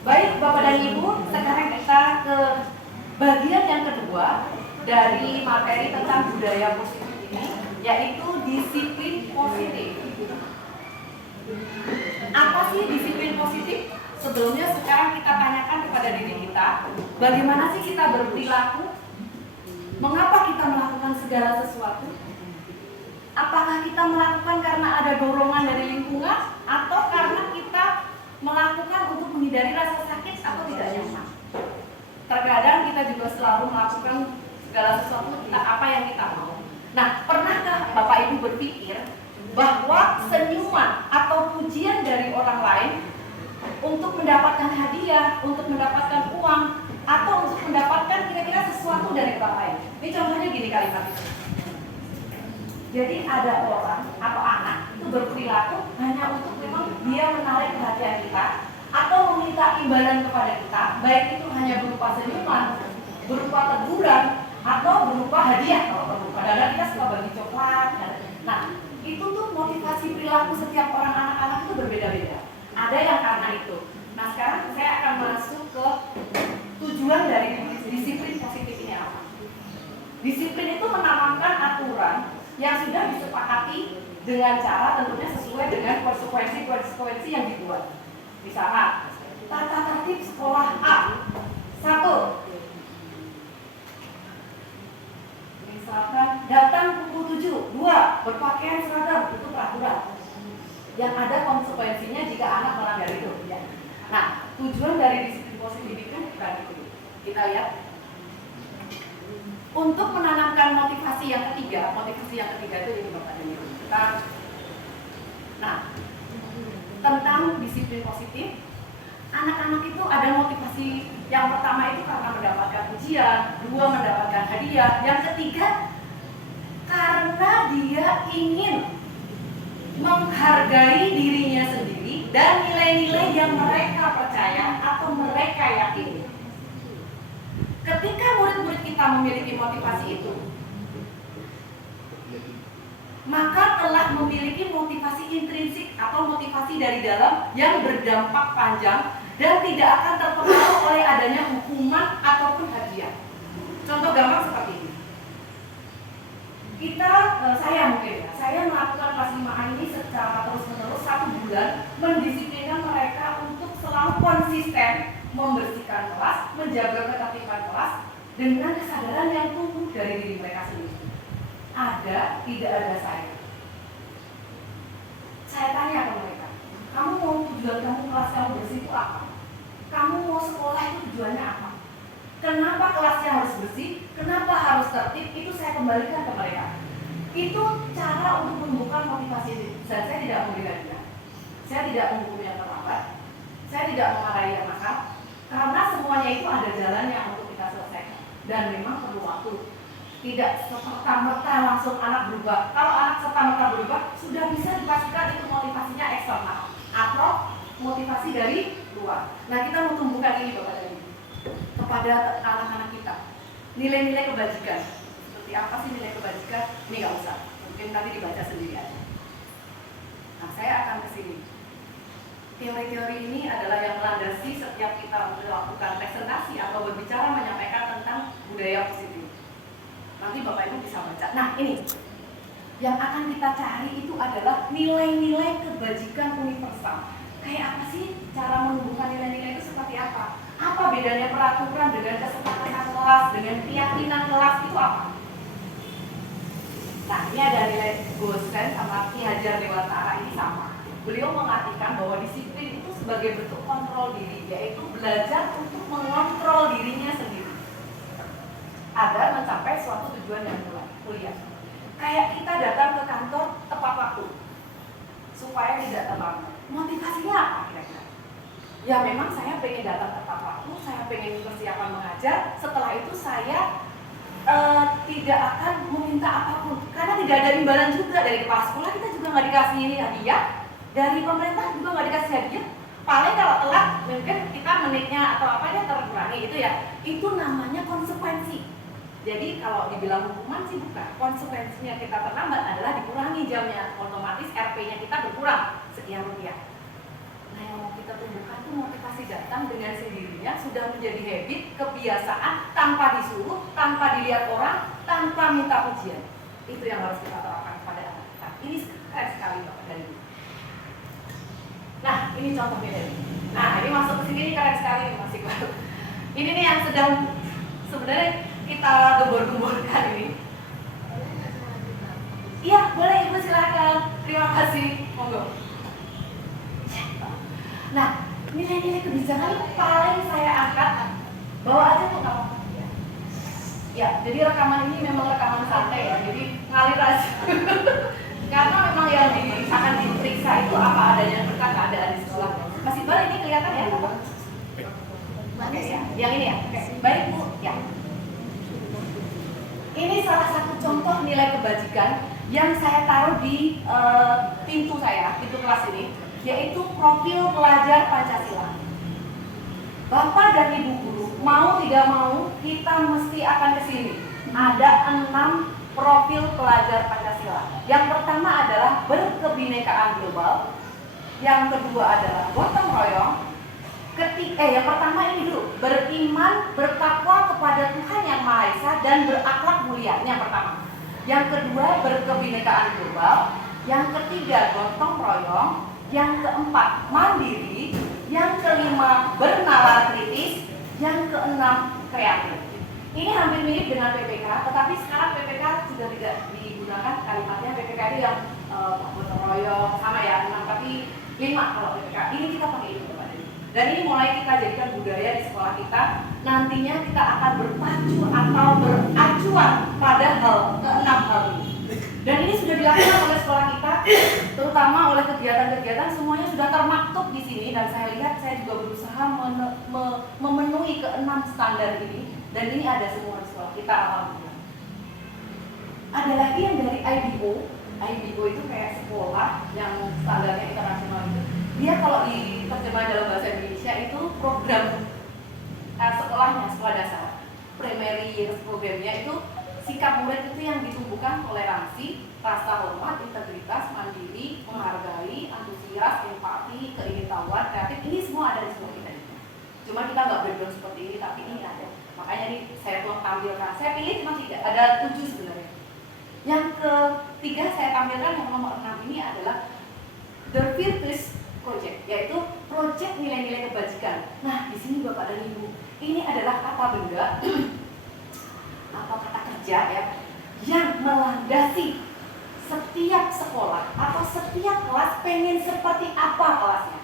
Baik Bapak dan Ibu, sekarang kita ke bagian yang kedua dari materi tentang budaya positif ini, yaitu disiplin positif. Apa sih disiplin positif? Sebelumnya sekarang kita tanyakan kepada diri kita, bagaimana sih kita berperilaku? Mengapa kita melakukan segala sesuatu? Apakah kita melakukan karena ada dorongan dari lingkungan, atau karena kita melakukan untuk menghindari rasa sakit atau tidak nyaman? Terkadang kita juga selalu melakukan segala sesuatu apa yang kita mau. Nah, pernahkah Bapak Ibu berpikir bahwa senyuman atau pujian dari orang lain untuk mendapatkan hadiah, untuk mendapatkan uang, atau untuk mendapatkan kira-kira sesuatu dari orang lain? Ini contohnya gini kalimat itu. Jadi ada orang atau anak itu berperilaku hanya untuk memang dia menarik perhatian kita atau meminta imbalan kepada kita, baik itu hanya berupa senyuman, berupa teguran, atau berupa hadiah kalau perlu. Padahal kita suka bagi coklat. Nah, itu tuh motivasi perilaku setiap orang anak-anak itu berbeda-beda. Ada yang karena itu. Nah, sekarang saya akan masuk ke tujuan dari disiplin positif ini apa? Disiplin itu menanamkan aturan yang sudah disepakati dengan cara tentunya sesuai dengan konsekuensi yang dibuat. Misalnya, tata tertib sekolah A 1. Misalkan datang pukul 7, 2, berpakaian seragam, itu peraturan yang ada konsekuensinya jika anak melanggar itu. Nah, tujuan dari disiplin positif itu bukan itu. Kita lihat. Untuk menanamkan motivasi yang ketiga itu ini Bapak dan Ibu. Nah, tentang disiplin positif, anak-anak itu ada motivasi yang pertama itu karena mendapatkan pujian, 2 mendapatkan hadiah, yang ketiga karena dia ingin menghargai dirinya sendiri dan nilai-nilai yang mereka percaya atau mereka yakini. Ketika murid-murid kita memiliki motivasi itu, maka telah memiliki motivasi intrinsik atau motivasi dari dalam yang berdampak panjang dan tidak akan terpengaruh oleh adanya hukuman ataupun hadiah. Contoh gampang seperti ini. Saya melakukan kelas 5A ini secara terus-menerus 1 bulan, mendisiplinkan mereka untuk selalu konsisten membersihkan kelas, menjaga ketertiban kelas dengan kesadaran yang tumbuh dari diri mereka sendiri. Ada, tidak ada saya. Saya tanya ke mereka, kamu mau tujuan kamu kelas kamu bersih itu apa? Kamu mau sekolah itu tujuannya apa? Kenapa kelasnya harus bersih? Kenapa harus tertib? Itu saya kembalikan ke mereka. Itu cara untuk menumbuhkan motivasi diri. Saya tidak memberikan dia. Saya tidak menghukum yang terlambat. Saya tidak memarahi yang nakal. Karena semuanya itu ada jalannya untuk kita selesaikan. Dan memang perlu waktu. Tidak serta-merta langsung anak berubah. Kalau anak serta-merta berubah, sudah bisa dipastikan itu motivasinya eksternal atau motivasi dari luar. Nah, kita mau tumbuhkan ini Bapak dan Ibu kepada anak-anak kita. Nilai-nilai kebajikan. Seperti apa sih nilai kebajikan? Ini nggak usah. Mungkin nanti dibaca sendiri aja. Nah, saya akan ke sini. Teori-teori ini adalah yang melandasi setiap kita melakukan presentasi atau berbicara menyampaikan tentang budaya positif. Nanti Bapak Ibu bisa baca. Nah, ini yang akan kita cari itu adalah nilai-nilai kebajikan universal. Kayak apa sih cara menumbuhkan nilai-nilai itu seperti apa? Apa bedanya peraturan dengan kesepakatan kelas, dengan keyakinan kelas itu apa? Nah, ini ada nilai Gosen sama Ki Hajar Dewantara ini sama. Beliau mengartikan bahwa disiplin itu sebagai bentuk kontrol diri, yaitu belajar untuk mengontrol dirinya sendiri agar mencapai suatu tujuan yang mulia. Kayak kita datang ke kantor tepat waktu supaya tidak terlambat. Motivasinya apa kira-kira? Ya memang saya pengen datang tepat waktu, saya pengen persiapan mengajar. Setelah itu saya tidak akan meminta apapun, karena tidak ada imbalan juga dari kepala sekolah. Kita juga nggak dikasih hadiah, dari pemerintah juga nggak dikasih hadiah. Paling kalau telat mungkin kita menitnya atau apanya terkurangi itu ya. Itu namanya konsekuensi. Jadi kalau dibilang hukuman sih bukan. Konsekuensinya kita terlambat adalah dikurangi jamnya, otomatis RP-nya kita berkurang sekian rupiah. Nah, yang mau kita tumbuhkan itu motivasi dan datang dengan sendirinya, sudah menjadi habit, kebiasaan, tanpa disuruh, tanpa dilihat orang, tanpa minta pujian. Itu yang harus kita terapkan pada anak kita. Ini keren sekali Bapak dan Ibu. Nah, ini contoh beda. Nah, ini masuk ke sini, ini keren sekali, masih baru. Ini nih yang sedang sebenarnya kita gembor-gemborkan ini. Iya, boleh Ibu, silakan. Terima kasih. Monggo. Nah, nilai-nilai kebijakan paling saya angkat, bawa aja tuh kamu. Ya, jadi rekaman ini memang rekaman santai ya, jadi ngalir aja. Karena memang yang akan diperiksa itu apa adanya berkat keadaan di sekolah. Mas Iqbal, ini kelihatan ya? Oke ya, yang ini ya. Oke. Baik Bu, ya. Ini salah satu contoh nilai kebajikan yang saya taruh di pintu saya, pintu kelas ini, yaitu profil pelajar Pancasila. Bapak dan Ibu guru, mau tidak mau, kita mesti akan ke sini. Ada 6 profil pelajar Pancasila. Yang pertama adalah berkebinekaan global. Yang kedua adalah gotong royong. Yang pertama ini dulu, beriman, bertakwa kepada Tuhan Yang Maha Esa dan berakhlak mulia. Yang pertama. Yang kedua, berkebinekaan global. Yang ketiga, gotong royong. Yang keempat, mandiri. Yang kelima, bernalar kritis. Yang keenam, kreatif. Ini hampir mirip dengan PPK, tetapi sekarang PPK sudah tidak digunakan kalimatnya. PPK itu yang gotong royong sama ya, 6 tapi 5 kalau PPK. Ini kita pakai itu Bapak. Dan ini mulai kita jadikan budaya di sekolah kita. Nantinya kita akan berpacu atau beracuan pada ke-6 hal ini. Dan ini sudah dilakukan oleh sekolah kita, terutama oleh kegiatan-kegiatan, semuanya sudah termaktub di sini. Dan saya lihat, saya juga berusaha memenuhi ke-6 standar ini. Dan ini ada semua di sekolah kita, alhamdulillah. Ada lagi yang dari IBO. IBO itu kayak sekolah yang standarnya internasional itu. Dia kalau diterjemah dalam bahasa Indonesia itu program sekolahnya, sekolah dasar. Primary programnya itu sikap murid itu yang ditumbuhkan toleransi, rasa hormat, integritas, mandiri, menghargai, antusias, empati, keingintahuan, kreatif. Ini semua ada di sekolah kita. Cuma kita nggak breakdown seperti ini, tapi ini ada. Makanya ini saya tuang tampilkan. Saya pilih cuma 3, ada 7 sebenarnya. Yang ketiga saya tampilkan yang nomor 6 ini adalah The Virtuous Project, yaitu proyek nilai-nilai kebajikan. Nah, di sini Bapak dan Ibu, ini adalah kata benda atau kata kerja ya, yang melandasi setiap sekolah atau setiap kelas pengen seperti apa kelasnya.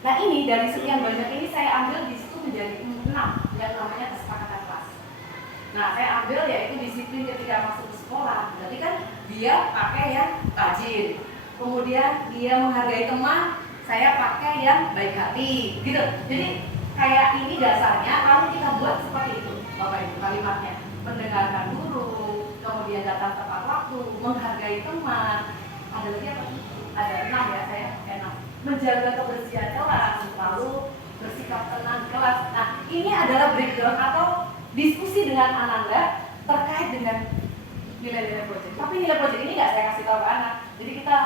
Nah, ini dari sekian banyak ini saya ambil di situ menjadi 6 yang namanya kesepakatan kelas. Nah, saya ambil yaitu disiplin ketika masuk ke sekolah. Berarti kan dia pakai yang rajin. Kemudian dia menghargai teman, saya pakai yang baik hati, gitu. Jadi kayak ini dasarnya, lalu kita buat seperti itu, Bapak Ibu, kalimatnya. Mendengarkan guru, kemudian datang tepat waktu, menghargai teman. Ada lagi apa? Ada 6 ya, saya 6. Menjaga kebersihan kelas, lalu bersikap tenang di kelas. Nah, ini adalah breakdown atau diskusi dengan Ananda terkait dengan nilai-nilai proyek. Tapi nilai proyek ini nggak saya kasih tahu ke anak. Jadi kita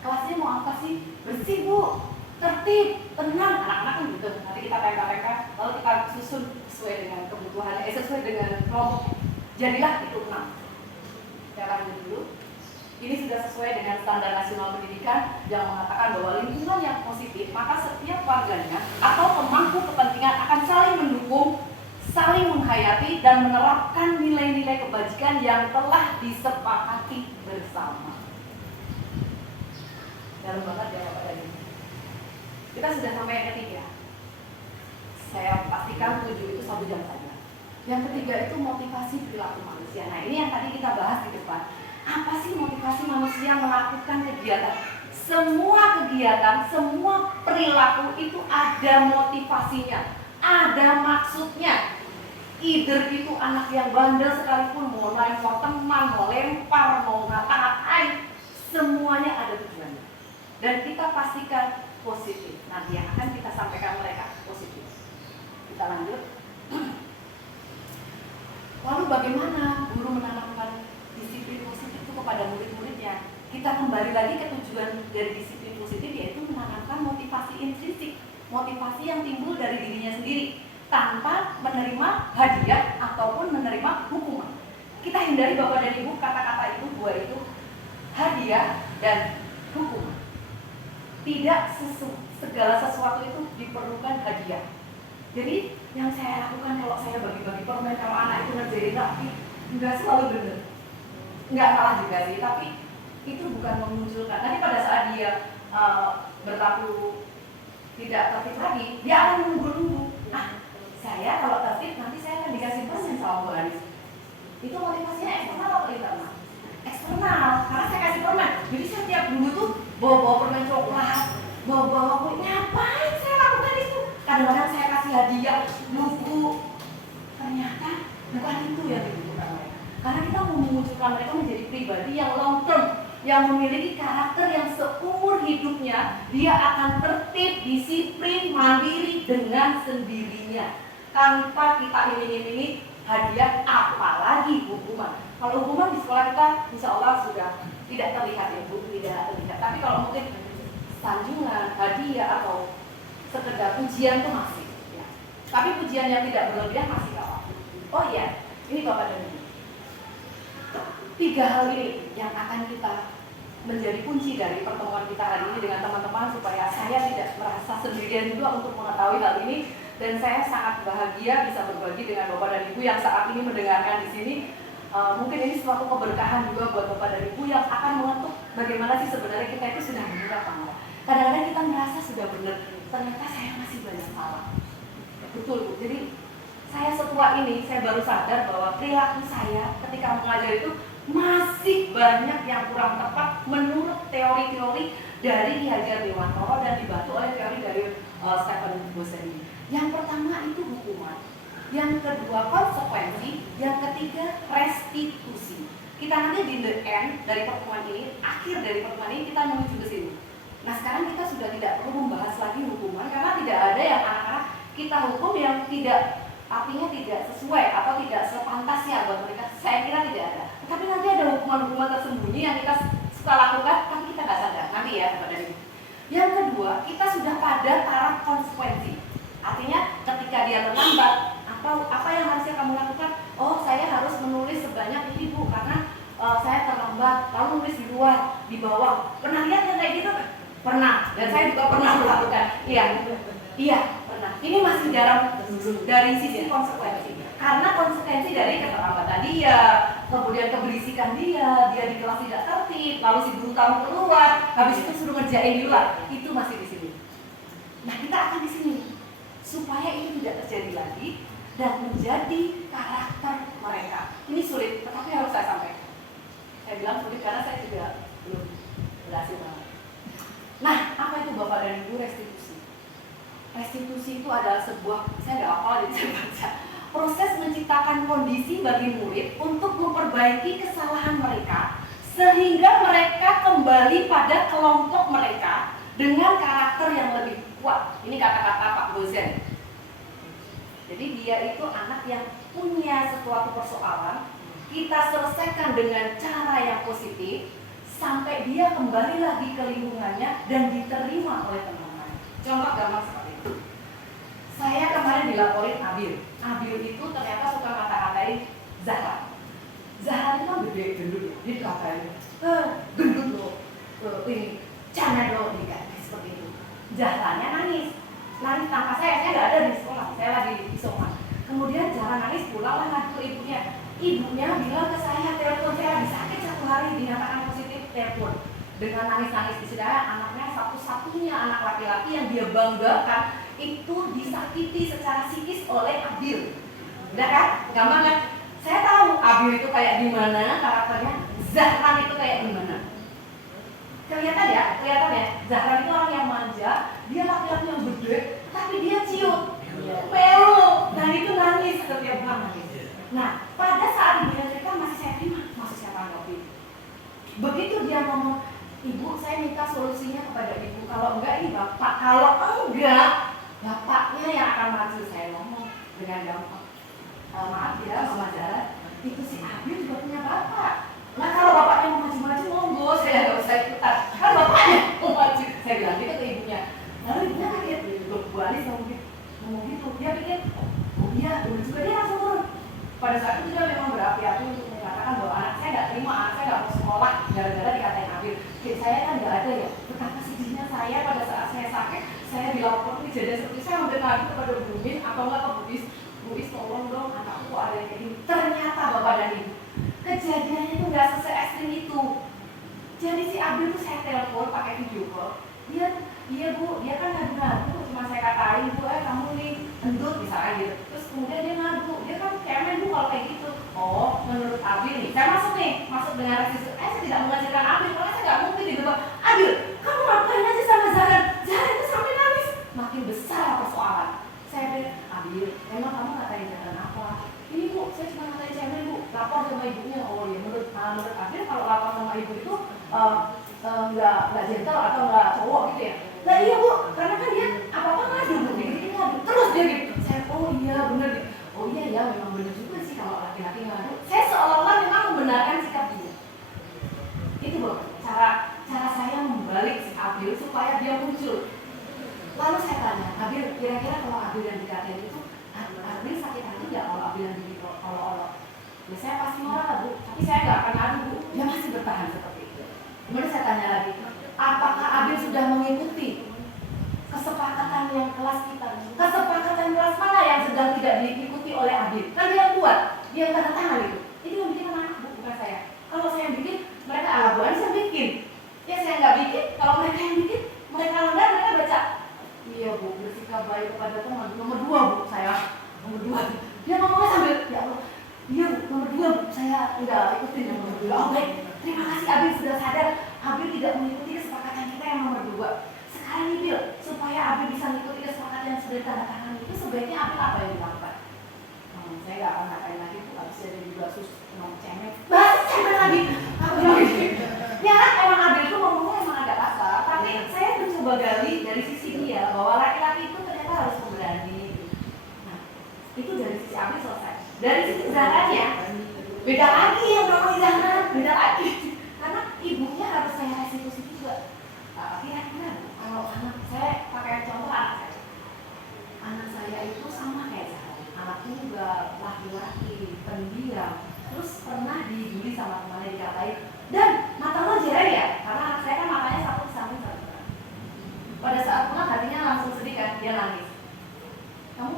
kelasnya mau apa sih? Bersih Bu, tertib, tenang. Anak-anak kan gitu. Nanti kita teka-teka, lalu kita susun sesuai dengan kebutuhan, sesuai dengan kelompok. Jadilah itu 6. Saya lanjut dulu. Ini sudah sesuai dengan standar nasional pendidikan yang mengatakan bahwa lingkungan yang positif, maka setiap warganya atau pemangku kepentingan akan saling mendukung, saling menghayati dan menerapkan nilai-nilai kebajikan yang telah disepakati bersama. Dalam banget ya Bapak dan Ibu. Kita sudah sampai yang ketiga. Saya pastikan 7 itu 1 jam saja. Yang ketiga itu motivasi perilaku manusia. Nah, ini yang tadi kita bahas di depan. Apa sih motivasi manusia melakukan kegiatan? Semua kegiatan, semua perilaku itu ada motivasinya, ada maksudnya. Either itu anak yang bandel sekalipun, mau lempar teman, mau lempar, mau ngata-ngatain, semuanya ada tujuannya. Dan kita pastikan positif. Nanti yang akan kita sampaikan mereka positif. Kita lanjut. Lalu bagaimana guru menanamkan disiplin positif itu kepada murid-muridnya? Kita kembali lagi ke tujuan dari disiplin positif, yaitu menanamkan motivasi intrinsik. motivasi yang timbul dari dirinya sendiri tanpa menerima hadiah ataupun menerima hukuman. Kita hindari Bapak dan Ibu kata-kata itu, dua itu, hadiah dan hukuman. Tidak segala sesuatu itu diperlukan hadiah. Jadi yang saya lakukan kalau saya bagi-bagi permen, kalau anak itu ngerjain tapi nggak selalu benar, nggak salah juga sih, tapi itu bukan memunculkan. Nanti pada saat dia berlaku tidak tertib lagi, dia akan menunggu-nunggu. Saya kalau tertib nanti saya akan dikasih permen sama Bu Anis. Itu motivasinya eksternal atau internal? Eksternal, karena saya kasih permen. Jadi saya tiap minggu tuh bawa-bawa permen coklat, bawa-bawa kue. Ngapain saya lakukan itu? Kadang-kadang saya kasih hadiah, buku. Ternyata bukan itu yang dibutuhkan mereka. Karena kita mau memunculkan mereka menjadi pribadi yang long term, yang memiliki karakter yang seumur hidupnya dia akan tertib, disiplin, mandiri dengan sendirinya tanpa kita iming-imingi hadiah, apalagi hukuman. Kalau hukuman di sekolah kita insya Allah sudah tidak terlihat ya Bu, tidak terlihat. Tapi kalau mungkin sanjungan, hadiah atau sekedar pujian itu masih ya. Tapi pujian yang tidak berlebihan masih kalah. Oh iya, ini Bapak dan Ibu, 3 hal ini yang akan kita menjadi kunci dari pertemuan kita hari ini dengan teman-teman, supaya saya tidak merasa sendirian juga untuk mengetahui hal ini. Dan saya sangat bahagia bisa berbagi dengan Bapak dan Ibu yang saat ini mendengarkan di sini. Mungkin ini suatu keberkahan juga buat Bapak dan Ibu yang akan mengetuk bagaimana sih sebenarnya kita itu sudah benar apa enggak. Kadang-kadang kita merasa sudah benar, ternyata saya masih banyak salah. Betul Bu. Jadi saya setua ini, saya baru sadar bahwa perilaku saya ketika mengajar itu masih banyak yang kurang tepat menurut teori-teori dari Ki Hajar Dewantoro dan dibantu oleh teori dari Stephen Bosseni. Yang pertama itu hukuman, yang kedua konsekuensi, yang ketiga restitusi. Kita nanti di the end dari pertemuan ini, akhir dari pertemuan ini kita menuju ke sini. Nah sekarang kita sudah tidak perlu membahas lagi hukuman karena tidak ada yang anak-anak kita hukum yang tidak, artinya tidak sesuai atau tidak sepantasnya buat mereka. Saya kira tidak ada. Tapi nanti ada hukuman-hukuman tersembunyi yang kita suka lakukan tapi kita nggak sadar. Nanti ya Bapak dan Ibu. Yang kedua, kita sudah pada taraf konsekuensi. Artinya ketika dia terlambat, apa yang harusnya kamu lakukan? Oh, saya harus menulis sebanyak ini Bu, karena saya terlambat. Lalu nulis di luar, di bawah. Pernah lihat yang kayak gitu? Pernah. Dan saya juga pernah melakukan. Iya, pernah. Ini masih dari sisi konsekuensi. Karena konsekuensi dari keterlambatan dia, kemudian keberisikan dia di kelas tidak tertib, lalu si guru tamu keluar, habis itu suruh ngerjain di luar, itu masih di sini. Nah kita akan di sini supaya ini tidak terjadi lagi dan menjadi karakter mereka. Ini sulit, tetapi harus saya sampaikan. Saya bilang sulit karena saya juga belum berhasil banget. Nah, apa itu Bapak dan Ibu restitusi? Restitusi itu adalah sebuah, saya nggak hafal jadi saya baca, proses menciptakan kondisi bagi murid untuk memperbaiki kesalahan mereka sehingga mereka kembali pada kelompok mereka dengan karakter yang lebih kuat. Ini kata-kata Pak Bozen. Jadi dia itu anak yang punya sesuatu persoalan, kita selesaikan dengan cara yang positif sampai dia kembali lagi ke lingkungannya dan diterima oleh teman-teman. Contoh gampang seperti itu. Saya kemarin dilaporin Abil. Abil itu ternyata suka kata-katain Zahra. Zahra itu kan gede, gendut ya, dikatain gendut loh, ini jangan lo dikatain seperti itu. Zahranya nangis tanpa saya nggak ada di sekolah, saya lagi di isoman. Kemudian Zahra nangis, pulanglah ngadu ke ibunya. Ibunya bilang ke saya, telepon saya lagi sakit 1 hari, dinyatakan positif, telepon. Dengan nangis-nangis di sini, anaknya satu-satunya anak laki-laki yang dia banggakan itu disakiti secara psikis oleh Abil. Udah kan? Gampang kan? Saya tahu Abil itu kayak gimana karakternya, Zahra itu kayak gimana. Kelihatan ya? Zahra itu orang yang manja, dia laki-laki yang gede, tapi dia ciut, melo, dan itu nangis setiap hari. Nah, pada saat ibunya cerita masih saya terima, masih saya tanggapi. Begitu dia ngomong, Ibu, saya minta solusinya kepada Ibu. Kalau enggak ini Bapak, kalau enggak bapaknya yang akan maju. Saya ngomong dengan gampang. Maaf ya, Mama Zahra, itu si Abil juga punya bapak. Nah kalau bapaknya mau maju-maju, monggo, saya nggak usah ikutan. Kan bapaknya mau maju. Saya bilang gitu ke ibunya. Lalu ibunya kaget, buat Haris ngomong gitu, dia pikir, oh iya, benar juga, dia langsung turun. Pada saat itu dia memang berapi-api untuk mengatakan bahwa anak saya nggak terima, anak saya nggak mau sekolah gara-gara dikatain Abil. Saya kan nggak ada ya, betapa sedihnya saya pada saat saya sakit, saya dilaporkan kejadian seperti saya hampir ngadu kepada Bu Min atau nggak ke Bu Is, tolong dong anakku ada yang kayak gini. Ternyata Bapak dan Ibu, kejadiannya itu nggak se-ekstrim itu. Jadi si Abil tuh saya telepon pakai video call. Iya Bu, dia kan ngadu-ngadu, cuma saya katain, Bu, kamu nih endut misalnya gitu. Terus kemudian dia ngadu, dia kan kemen Bu kalau kayak gitu. Oh, menurut Abil nih, saya masuk dengan reaksi, saya tidak mengajarkan Abil, karena saya nggak mungkin gitu. Abil, kamu ngapain aja sama Zahran? Zahran itu sampai nangis. Makin besar persoalan. Saya bilang, Abil, emang kamu ngatain Zahran apa? Ini Bu, saya cuma ngatain cemen Bu, lapor sama ibunya. Oh ya, menurut Abil kalau lapor sama ibu itu nggak gentle atau nggak cowok gitu ya. Nah iya Bu, karena kan dia apa-apa ngadu Bu, dikit-dikit ngadu terus dia gitu. Saya, oh iya bener gitu. Oh iya ya, memang bener juga sih kalau laki-laki ngadu. Saya seolah-olah memang membenarkan sikap dia. Itu Bu, cara saya membalik si Abil supaya dia muncul. Lalu saya tanya, Abil, kira-kira kalau Abil yang dikatain itu, Abil sakit hati nggak kalau Abil yang diolok-olok? Ya saya pasti marah Bu, tapi saya nggak akan ngadu Bu. Dia masih bertahan seperti itu. Kemudian saya tanya lagi, apakah Abil sudah mengikuti kesepakatan yang kelas kita? Kesepakatan kelas mana yang sedang tidak diikuti oleh Abil? Kan dia yang buat, dia yang tanda tangan itu. Itu yang bikin anak Bu, bukan saya. Kalau saya yang bikin, mereka ala Bu Anis yang bikin. Ya saya nggak bikin, kalau mereka yang bikin, mereka langgar, mereka baca. Iya Bu, bersikap baik kepada teman. Nomor 2 Bu, saya. Nomor 2. Dia ngomongnya sambil, ya Allah. Iya Bu, nomor 2 Bu, saya nggak ikutin yang nomor 2. Oh baik. Terima kasih Abil sudah sadar Abil tidak mengikuti kesepakatan kita yang nomor 2. Sekarang nih Bil, supaya Abil bisa mengikuti kesepakatan yang sudah ditandatangan itu, sebaiknya Abil apa yang dilakukan? Saya nggak akan ngapain lagi Bu, habis jadi juga mau cemen. Bahas cemen lagi. Ya kan emang Abil itu ngomongnya emang agak kasar, tapi saya mencoba gali dari sisi dia bahwa laki-laki itu ternyata harus pemberani. Nah, itu dari sisi Abil selesai. Dari sisi Zahrannya beda lagi yang ngomongin Zahran, beda lagi. Karena ibunya harus saya restitusi juga. Kira-kira kalau anak saya, pakai contoh anak saya itu sama kayak Zahran. Anak tunggal, laki-laki, pendiam, terus pernah dibully sama temannya, dikatain. Dan mata lo jeren ya, karena anak saya kan matanya satu di samping satu. Pada saat pulang hatinya langsung sedih kan, dia nangis. Kamu,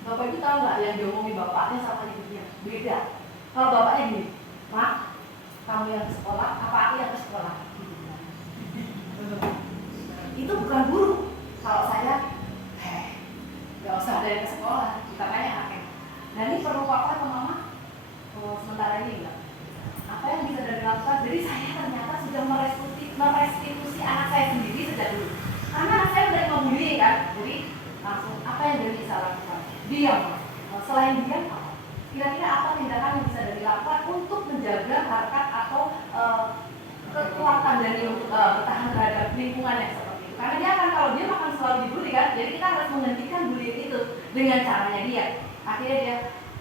Bapak itu tahu nggak yang diomongin bapaknya sama ibunya? Beda. Kalau bapaknya gini, Mak, kamu yang ke sekolah, apa aku yang ke sekolah? Itu bukan guru. Kalau saya, nggak usah ada yang ke sekolah, kita tanya anaknya. Nah ini perlu papa atau mama? Oh, sementara ini enggak. Apa yang bisa dilakukan? Jadi saya ternyata sudah merestitusi anak saya sendiri sejak dulu. Karena anak saya udah membuli kan, jadi langsung apa yang dia bisa lakukan? Diam. Selain diam apa? Kira-kira apa tindakan yang bisa dilakukan untuk menjaga harkat atau kekuatan dari untuk bertahan terhadap lingkungan yang seperti itu? Karena dia akan, kalau dia akan selalu dibully kan, jadi kita harus menghentikan bullying itu dengan caranya dia. Akhirnya dia,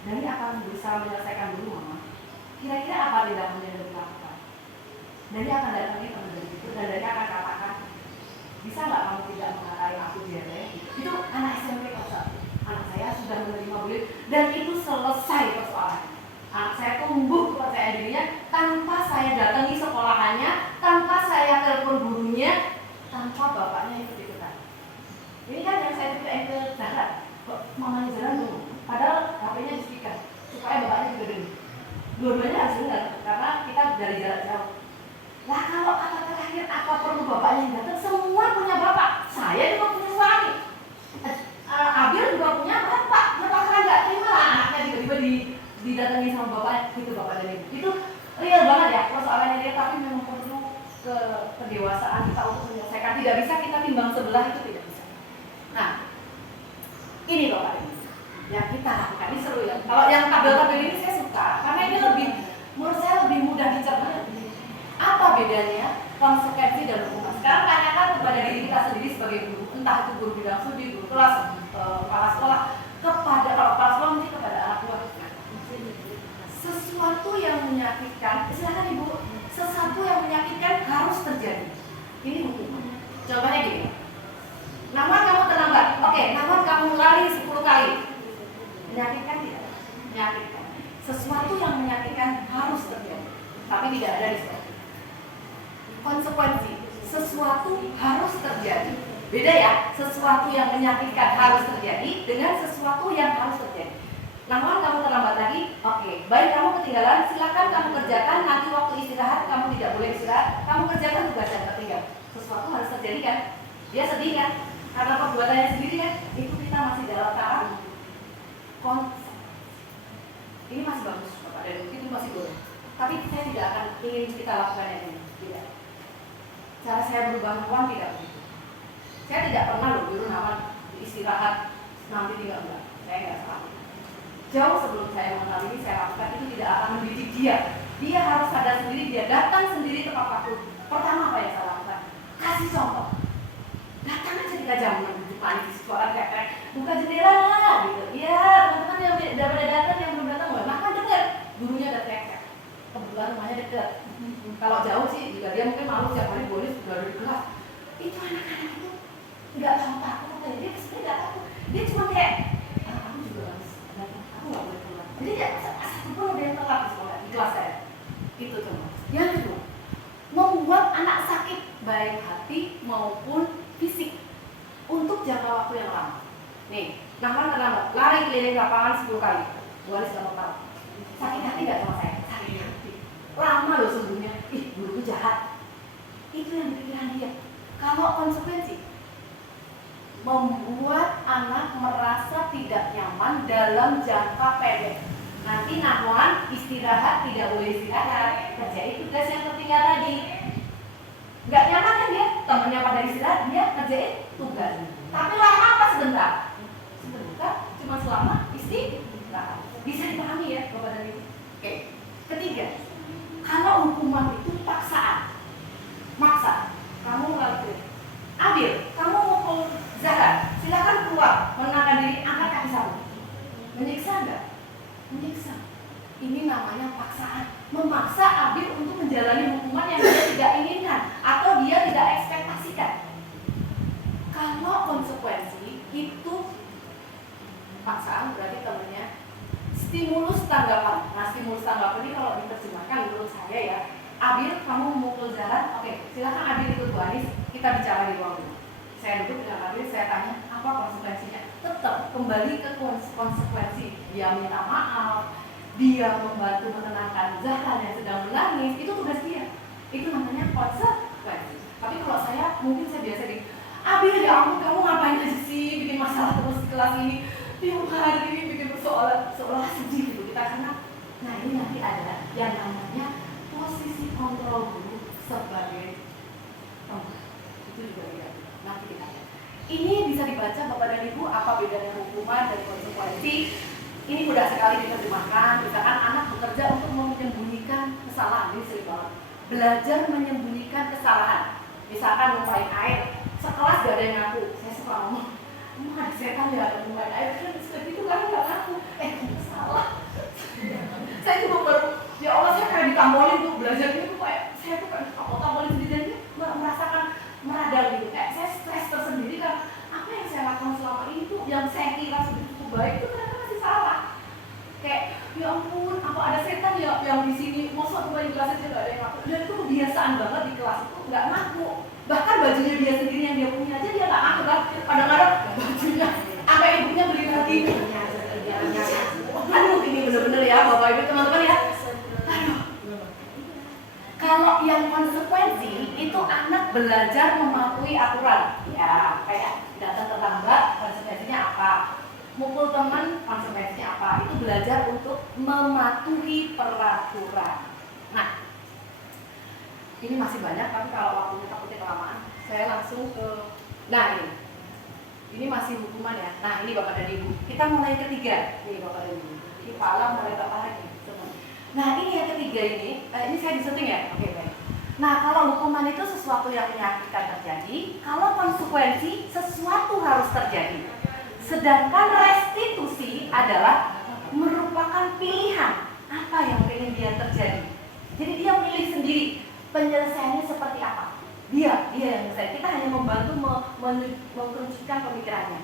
Dani akan berusaha menyelesaikan dulu Mama. Kira-kira apa tindakan yang dilakukan? Dani akan datangi teman dari itu dan Dani akan katakan, bisa nggak kamu tidak mengatai aku dia? Itu anak SMP kelas 1. Anak saya sudah menerima bullying dan itu selesai persoalan. Anak saya tumbuh kepercayaan dirinya tanpa saya datangi sekolahannya, tanpa saya telepon gurunya, tanpa bapaknya ikut-ikutan. Ini kan yang saya ceritain ke Zahra, mamanya Zahra dulu. Padahal HP-nya di speaker supaya bapaknya juga dengar. Dua-duanya harus dengar karena kita dari jarak jauh. Lah kalau kata terakhir apa perlu bapaknya yang datang? Semua punya bapak. Saya juga punya suami. Abil juga punya bapak. Bapak kan nggak terima lah anaknya tiba-tiba didatangi sama bapaknya. Itu bapak dan ibu. Itu real banget ya persoalannya dia, tapi memang perlu kedewasaan kita untuk menyelesaikan. Tidak bisa kita timbang sebelah, itu tidak bisa. Nah, ini bapak ini yang kita lakukan, ini seru ya. Kalau yang tabel-tabel ini saya suka karena ini lebih, menurut saya lebih mudah dicerna. Apa bedanya konsekuensi dan hukuman? Sekarang tanyakan kepada diri kita sendiri sebagai guru, entah itu guru bidang studi, guru kelas, kepala sekolah, kepada kalau kepala sekolah mungkin kepada anak buah. Sesuatu yang menyakitkan, silakan ibu, sesuatu yang menyakitkan harus terjadi. Ini hukuman. Contohnya gini, namun kamu tenang Menyakitkan tidak? Menyakitkan. Sesuatu yang menyakitkan harus terjadi, tapi tidak ada di situ. Konsekuensi, sesuatu harus terjadi. Beda ya, sesuatu yang menyakitkan harus terjadi dengan sesuatu yang harus terjadi. Namun kamu terlambat lagi, oke, baik kamu ketinggalan, silakan kamu kerjakan. Nanti waktu istirahat kamu tidak boleh istirahat, kamu kerjakan tugas yang tertinggal. Sesuatu harus terjadi kan? Dia sedih kan? Karena perbuatannya sendiri kan? Itu kita masih dalam tahap konsep. Ini masih bagus Bapak dan Ibu, itu masih boleh. Tapi saya tidak akan ingin kita lakukan yang ini, tidak. Cara saya berubah ruang tidak begitu. Saya tidak pernah loh dulu nama istirahat nanti tinggal enggak. Saya enggak salah. Jauh sebelum saya mengenal ini, saya lakukan itu tidak akan mendidik dia. Dia harus sadar sendiri, dia datang sendiri tepat waktu. Pertama apa yang saya lakukan? Kasih contoh. Datang aja di jam 6 panik suara kayak buka jendela lah gitu. Iya, teman-teman yang udah datang yang belum datang, makan dekat. Gurunya udah teriak. Kebetulan rumahnya dekat. Kalau jauh sih juga dia mungkin malu setiap hari boleh sudah ada di kelas. Itu anak-anak itu nggak tahu takut, dia sebenarnya nggak takut. Dia cuma kayak aku juga harus datang, aku nggak boleh keluar. Jadi dia satu pun ada yang telat di sekolah di kelas saya. Itu teman. Yang kedua, membuat anak sakit baik hati maupun fisik untuk jangka waktu yang lama. Nih, nama lari keliling lapangan 10 kali, 2 hari selama tahun. Sakit hati nggak sama saya? Sakit hati. Lama loh sembunyinya. Ih, guruku jahat. Itu yang dipikiran dia. Kalau konsekuensi, membuat anak merasa tidak nyaman dalam jangka pendek. Nanti namuan istirahat tidak boleh istirahat, kerjain tugas yang tertinggal tadi. Nggak nyaman kan dia, temennya pada istirahat, dia kerjain tugas. Tapi lama apa sebentar? Sebentar, cuma selama istirahat. Bisa dipahami ya Bapak dan Ibu? Oke. Ketiga, kalau hukuman itu paksaan, maksa, kamu ngelakuin. Adil, kamu mukul Zahra, silakan keluar, menenangkan diri, angkat kaki sapu. Menyiksa enggak? Menyiksa. Ini namanya paksaan, memaksa Abil untuk menjalani hukuman yang dia tidak inginkan atau dia tidak ekspektasikan. Kalau konsekuensi itu paksaan berarti temennya stimulus tanggapan. Nah, stimulus tanggapan ini kalau diterjemahkan menurut saya ya, Abil kamu memukul Zahra, oke, silakan Abil ikut Bu Anis, kita bicara di ruang ini. Saya duduk dengan Abil, saya tanya apa konsekuensinya. Tetap kembali ke konsekuensi. Dia minta maaf, dia membantu menenangkan Zahra yang sedang menangis, itu tugas dia. Itu namanya konsekuensi. Tapi kalau saya, mungkin saya biasa di Abil ya ampun, kamu ngapain aja sih bikin masalah terus di kelas ini, tiap hari ini bikin persoalan seolah sedih gitu kita karena. Nah ini nanti ada yang namanya posisi kontrol guru sebagai teman. Itu juga ya. Nanti kita lihat. Ini bisa dibaca Bapak dan Ibu apa bedanya hukuman dan konsekuensi. Ini mudah sekali diterjemahkan. Misalkan anak bekerja untuk menyembunyikan kesalahan, ini sering banget. Belajar menyembunyikan kesalahan. Misalkan numpain air, sekelas gak ada yang ngaku. Saya suka ngomong, ada setan ya ada numpain air. Seperti itu kan gak ngaku. Kamu salah. Saya juga baru, ya Allah saya kayak ditambolin tuh belajar gitu kayak saya tuh kayak tambolin sendiri dan dia merasakan meradang gitu. Kayak saya stres tersendiri kan apa yang saya lakukan selama ini tuh yang saya kira sudah cukup baik itu ternyata masih salah. Kayak ya ampun apa ada setan ya yang di sini masa gue di kelas aja gak ada yang ngaku. Dan itu kebiasaan banget di kelas itu nggak ngaku. Bahkan bajunya dia sendiri yang dia punya aja dia nggak ngaku kan. Kadang-kadang bajunya sampai ibunya beli lagi. Aduh ini bener-bener ya Bapak Ibu teman-teman ya. Aduh. Kalau yang konsekuensi itu anak belajar mematuhi aturan. Ya kayak datang terlambat konsekuensinya apa? Mukul teman konsekuensinya apa? Itu belajar untuk mematuhi peraturan. Nah, ini masih banyak tapi kalau waktunya takutnya kelamaan, saya langsung ke. Nah ini masih hukuman ya. Nah ini Bapak dan Ibu. Kita mulai ketiga. Ini Bapak dan Ibu. Ini Pak Alam mulai Bapak lagi. Nah ini yang ketiga ini saya disetting ya. Oke baik. Nah kalau hukuman itu sesuatu yang menyakitkan terjadi, kalau konsekuensi sesuatu harus terjadi. Sedangkan restitusi adalah merupakan pilihan apa yang ingin dia terjadi. Jadi dia pilih sendiri penyelesaiannya seperti apa. Dia yang menyelesaikan. Kita hanya membantu mengkerucutkan pemikirannya.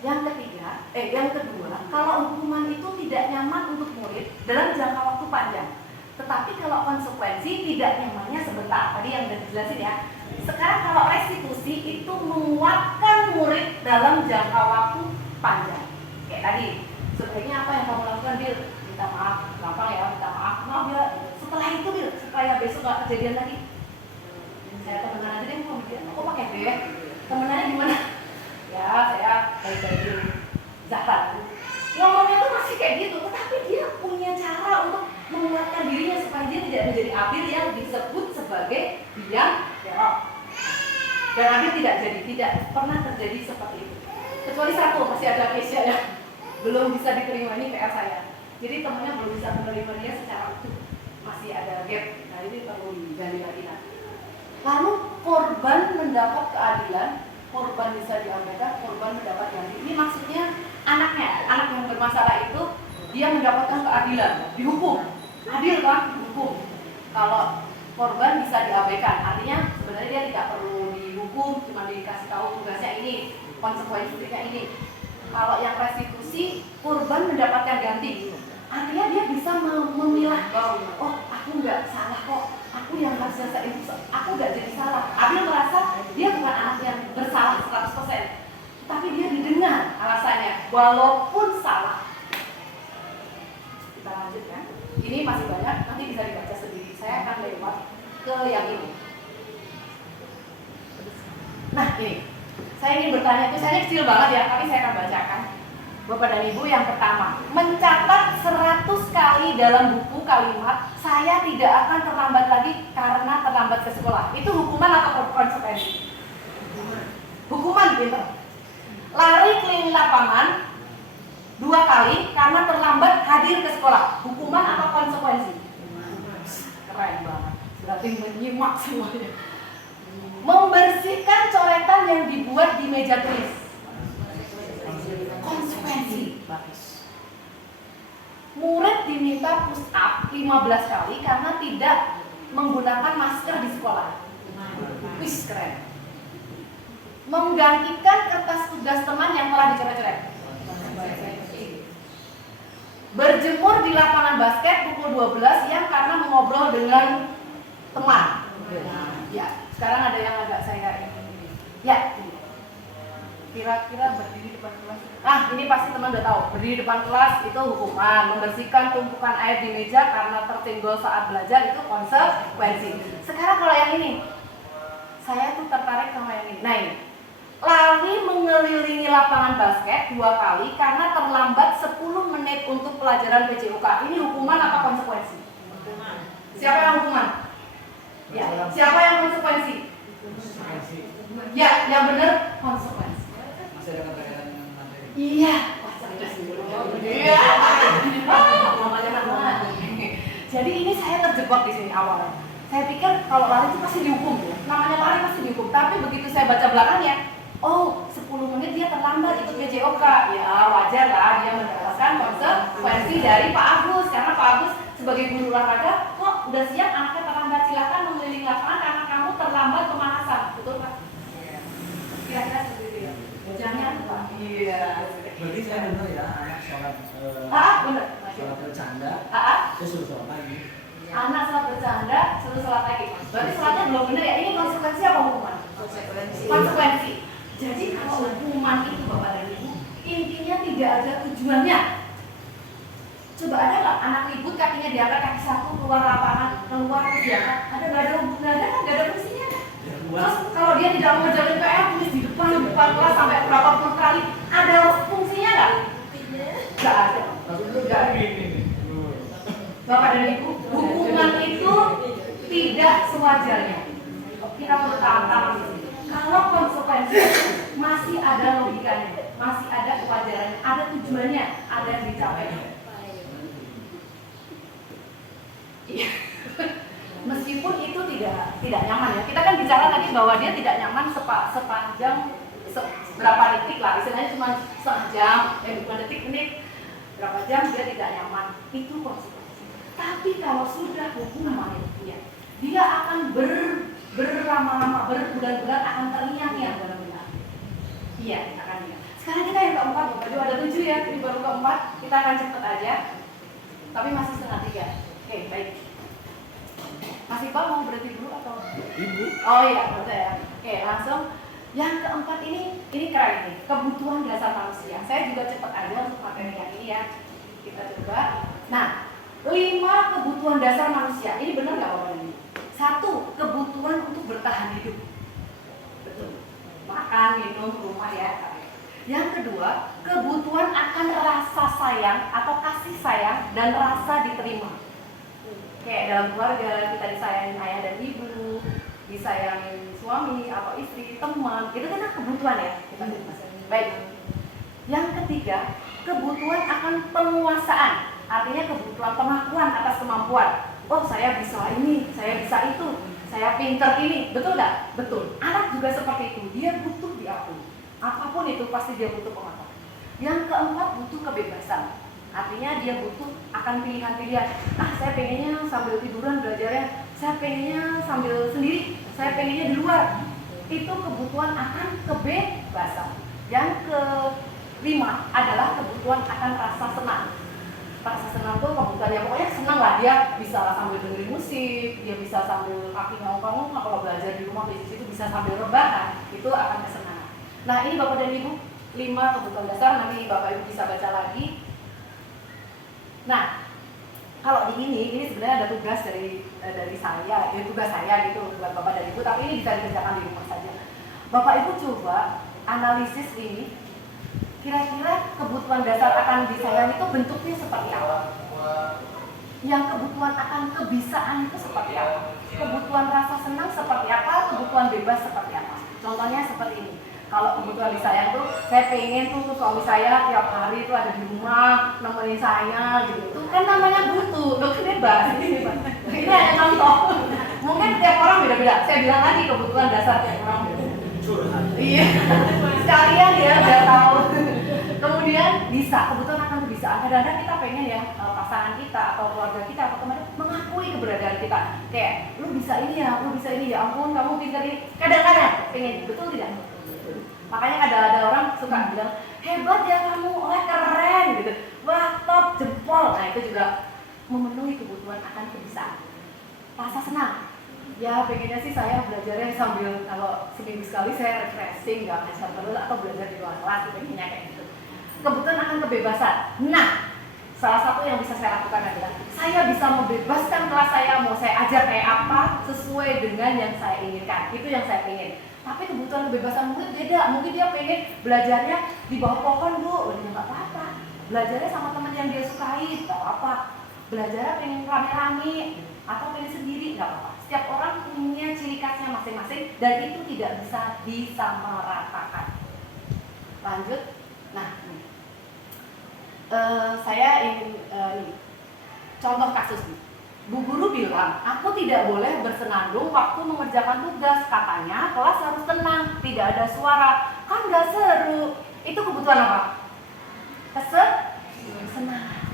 Yang kedua, kalau hukuman itu tidak nyaman untuk murid dalam jangka waktu panjang. Tetapi kalau konsekuensi tidak nyamannya sebentar. Tadi yang udah dijelasin ya. Sekarang kalau restitusi itu menguatkan murid dalam jangka waktu panjang. Kayak tadi, sebaiknya apa yang kamu lakukan, Bil? Minta maaf, gampang ya, minta maaf ya. Setelah itu, Bil, supaya besok gak kejadian lagi. Saya temenan aja deh, kok pakai B? Temenannya gimana? Ya, saya baik-baik Zahra. Ngomongnya tuh masih kayak gitu, tetapi dia punya cara untuk menguatkan dirinya supaya dia tidak menjadi Abil yang disebut sebagai biang kerok. Dan Abil tidak pernah terjadi seperti itu. Kecuali satu, masih ada Keisha ya, belum bisa diterima, ini PR saya. Jadi temannya belum bisa menerima dia secara utuh, masih ada gap. Nah ini perlu digali lagi. Lalu korban mendapat keadilan, korban bisa diabaikan, korban mendapat ganti. Ini maksudnya anak yang bermasalah itu dia mendapatkan keadilan, dihukum, adil kan, dihukum. Kalau korban bisa diabaikan, artinya sebenarnya dia tidak perlu dihukum, cuma dikasih tahu tugasnya ini, konsekuensinya ini. Kalau yang restitusi, korban mendapatkan ganti, artinya dia bisa memilah bahwa oh aku nggak salah kok, aku yang harus selesai itu, aku nggak jadi salah. Abil merasa dia bukan anak yang bersalah 100%, tapi dia didengar alasannya walaupun salah. Kita lanjut ya. Ini masih banyak, nanti bisa dibaca sendiri. Saya akan lewat ke yang ini. Nah ini, saya ingin bertanya, tulisannya kecil banget ya, tapi saya akan bacakan. Bapak dan Ibu, yang pertama, mencatat 100 kali dalam buku kalimat saya tidak akan terlambat lagi karena terlambat ke sekolah. Itu hukuman atau konsekuensi? Hukuman, pinter. Lari keliling lapangan 2 kali karena terlambat hadir ke sekolah. Hukuman atau konsekuensi? Keren banget. Berarti menyimak semuanya. Membersihkan coretan yang dibuat di meja tulis. Konsekuensi. Murid diminta push up 15 kali karena tidak menggunakan masker di sekolah. Wih, keren. Menggantikan kertas tugas teman yang telah dicoret-coret. Berjemur di lapangan basket pukul 12 siang karena mengobrol dengan teman. Ya, sekarang ada yang agak saya ini. Ya, kira-kira berdiri depan kelas. Ini pasti teman udah tahu. Berdiri depan kelas itu hukuman. Membersihkan tumpukan air di meja karena tersenggol saat belajar itu konsekuensi. Sekarang kalau yang ini, saya tuh tertarik sama yang ini. Nah ini, lari mengelilingi lapangan basket 2 kali karena terlambat 10 menit untuk pelajaran PJOK. Ini hukuman apa konsekuensi? Hukuman. Siapa yang hukuman? Ya. Siapa yang konsekuensi? Ya, yang benar konsekuensi. Masih ada kata-kata dengan materi. Iya. Iya. Jadi ini saya terjebak di sini awalnya. Saya pikir kalau lari itu pasti dihukum ya. Namanya lari pasti dihukum. Tapi begitu saya baca belakangnya, oh 10 menit dia terlambat ikut PJOK. Ya wajar lah dia mendapatkan konsekuensi dari Pak Agus. Karena Pak Agus sebagai guru olahraga, kok udah siap anaknya terlambat, silakan mengelilingi lapangan karena kamu terlambat pemanasan. Betul Pak? Kira-kira seperti itu ya. Jangan Pak. Iya. Berarti saya benar ya, anak sholat benar. sholat bercanda, terus suruh sholat lagi. Anak sholat bercanda, suruh sholat lagi. Berarti sholatnya belum benar ya. Ini konsekuensi apa hukuman? Konsekuensi. Jadi kalau hukuman itu Bapak dan Ibu, intinya tidak ada tujuannya. Coba ada nggak anak ribut kakinya diangkat, kaki satu keluar lapangan, keluar terus diangkat? Nggak ada fungsinya. Terus kalau dia tidak mau ngerjain PR, tulis di depan kelas sampai berapa puluh kali, ada fungsinya nggak? Nggak ada. Bapak dan Ibu, hukuman itu tidak sewajarnya. Kita perlu tahan di sini. Kalau konsekuensi masih ada logikanya, masih ada kewajarannya, ada tujuannya, ada yang dicapai. Iya. Meskipun itu tidak nyaman ya. Kita kan bicara tadi bahwa dia tidak nyaman sepanjang berapa detik lah, istilahnya cuma setengah jam, bukan detik, menit, berapa jam dia tidak nyaman. Itu konsekuensi. Tapi kalau sudah hukuman ya, dia akan berlama-lama, berbulan-bulan akan terngiang-ngiang benar-benar. Iya, akan ya. Sekarang kita yang keempat ada 7 ya, ini baru keempat. Kita akan cepet aja. Tapi masih setengah 3. Oke, baik. Mas Iqbal mau berhenti dulu atau? Ibu. Oh iya, betul ya. Oke, langsung. Yang keempat ini keren nih, kebutuhan dasar manusia. Saya juga cepet aja untuk materi yang ini ya. Kita coba. Nah, 5 kebutuhan dasar manusia. Ini benar nggak Bapak ini? 1, kebutuhan untuk bertahan hidup. Betul. Makan, minum, rumah ya. Yang kedua, kebutuhan akan rasa sayang atau kasih sayang dan rasa diterima. Kayak dalam keluarga kita disayangin ayah dan ibu, disayangin suami atau istri, teman, itu kan kebutuhan ya. Baik. Yang ketiga, kebutuhan akan penguasaan, artinya kebutuhan pengakuan atas kemampuan. Oh, saya bisa ini, saya bisa itu, saya pinter ini, betul nggak? Betul. Anak juga seperti itu, dia butuh diakui. Apapun itu pasti dia butuh pengakuan. Yang keempat, butuh kebebasan. Artinya dia butuh akan pilihan-pilihan. Saya pengennya sambil tiduran belajarnya, saya pengennya sambil sendiri, saya pengennya di luar. Itu kebutuhan akan kebebasan. Yang kelima adalah kebutuhan akan rasa senang. Rasa senang tuh kebutuhannya pokoknya senang lah, dia bisa sambil dengerin musik, dia bisa sambil kaki ngomong-ngomong, kalau belajar di rumah di situ bisa sambil rebahan, itu akan kesenangan. Nah, ini Bapak dan Ibu 5 kebutuhan dasar, nanti Bapak Ibu bisa baca lagi. Nah, kalau di ini sebenarnya ada tugas dari saya, tugas saya gitu buat Bapak dan Ibu, tapi ini bisa dikerjakan di rumah saja. Bapak Ibu coba analisis ini, kira-kira kebutuhan dasar akan disayang itu bentuknya seperti apa? Yang kebutuhan akan kebisaan itu seperti apa? Kebutuhan rasa senang seperti apa? Kebutuhan bebas seperti apa? Contohnya seperti ini. Kalau kebutuhan disayang tuh, saya pengen tuh suami saya tiap hari tuh ada di rumah nemenin saya gitu. Itu kan namanya butuh, dokter bebas. Ini hanya contoh. Mungkin tiap orang beda-beda. Saya bilang tadi kebutuhan dasar tiap orang beda. Iya. Sekalian ya biar tahu. Kemudian bisa, kebutuhan akan kebisaan. Kadang-kadang kita pengen ya pasangan kita atau keluarga kita atau teman mengakui keberadaan kita. Kayak lu bisa ini ya ampun kamu pintar ini. Kadang-kadang pengen, betul tidak? Makanya ada orang suka bilang hebat ya kamu, wah keren gitu, wah top jempol. Nah itu juga memenuhi kebutuhan akan kebisaan. Rasa senang, ya pengennya sih saya belajarnya sambil kalau seminggu sekali saya refreshing, nggak ngajar terus atau belajar di luar kelas, pengennya kayak gitu. Kebutuhan akan kebebasan. Nah, salah satu yang bisa saya lakukan adalah saya bisa membebaskan kelas saya, mau saya ajar kayak apa sesuai dengan yang saya inginkan. Itu yang saya ingin. Tapi kebutuhan kebebasan murid beda. Mungkin dia pengen belajarnya di bawah pohon bu, nggak apa-apa. Belajarnya sama teman yang dia sukai, nggak apa-apa. Belajarnya pengen rame-rame atau pengen sendiri, nggak apa-apa. Setiap orang punya ciri khasnya masing-masing dan itu tidak bisa disamaratakan. Lanjut. Nah, saya ingin contoh kasus nih. Bu guru bilang, aku tidak boleh bersenandung waktu mengerjakan tugas. Katanya kelas harus tenang, tidak ada suara. Kan gak seru. Itu kebutuhan apa? Kesenangan.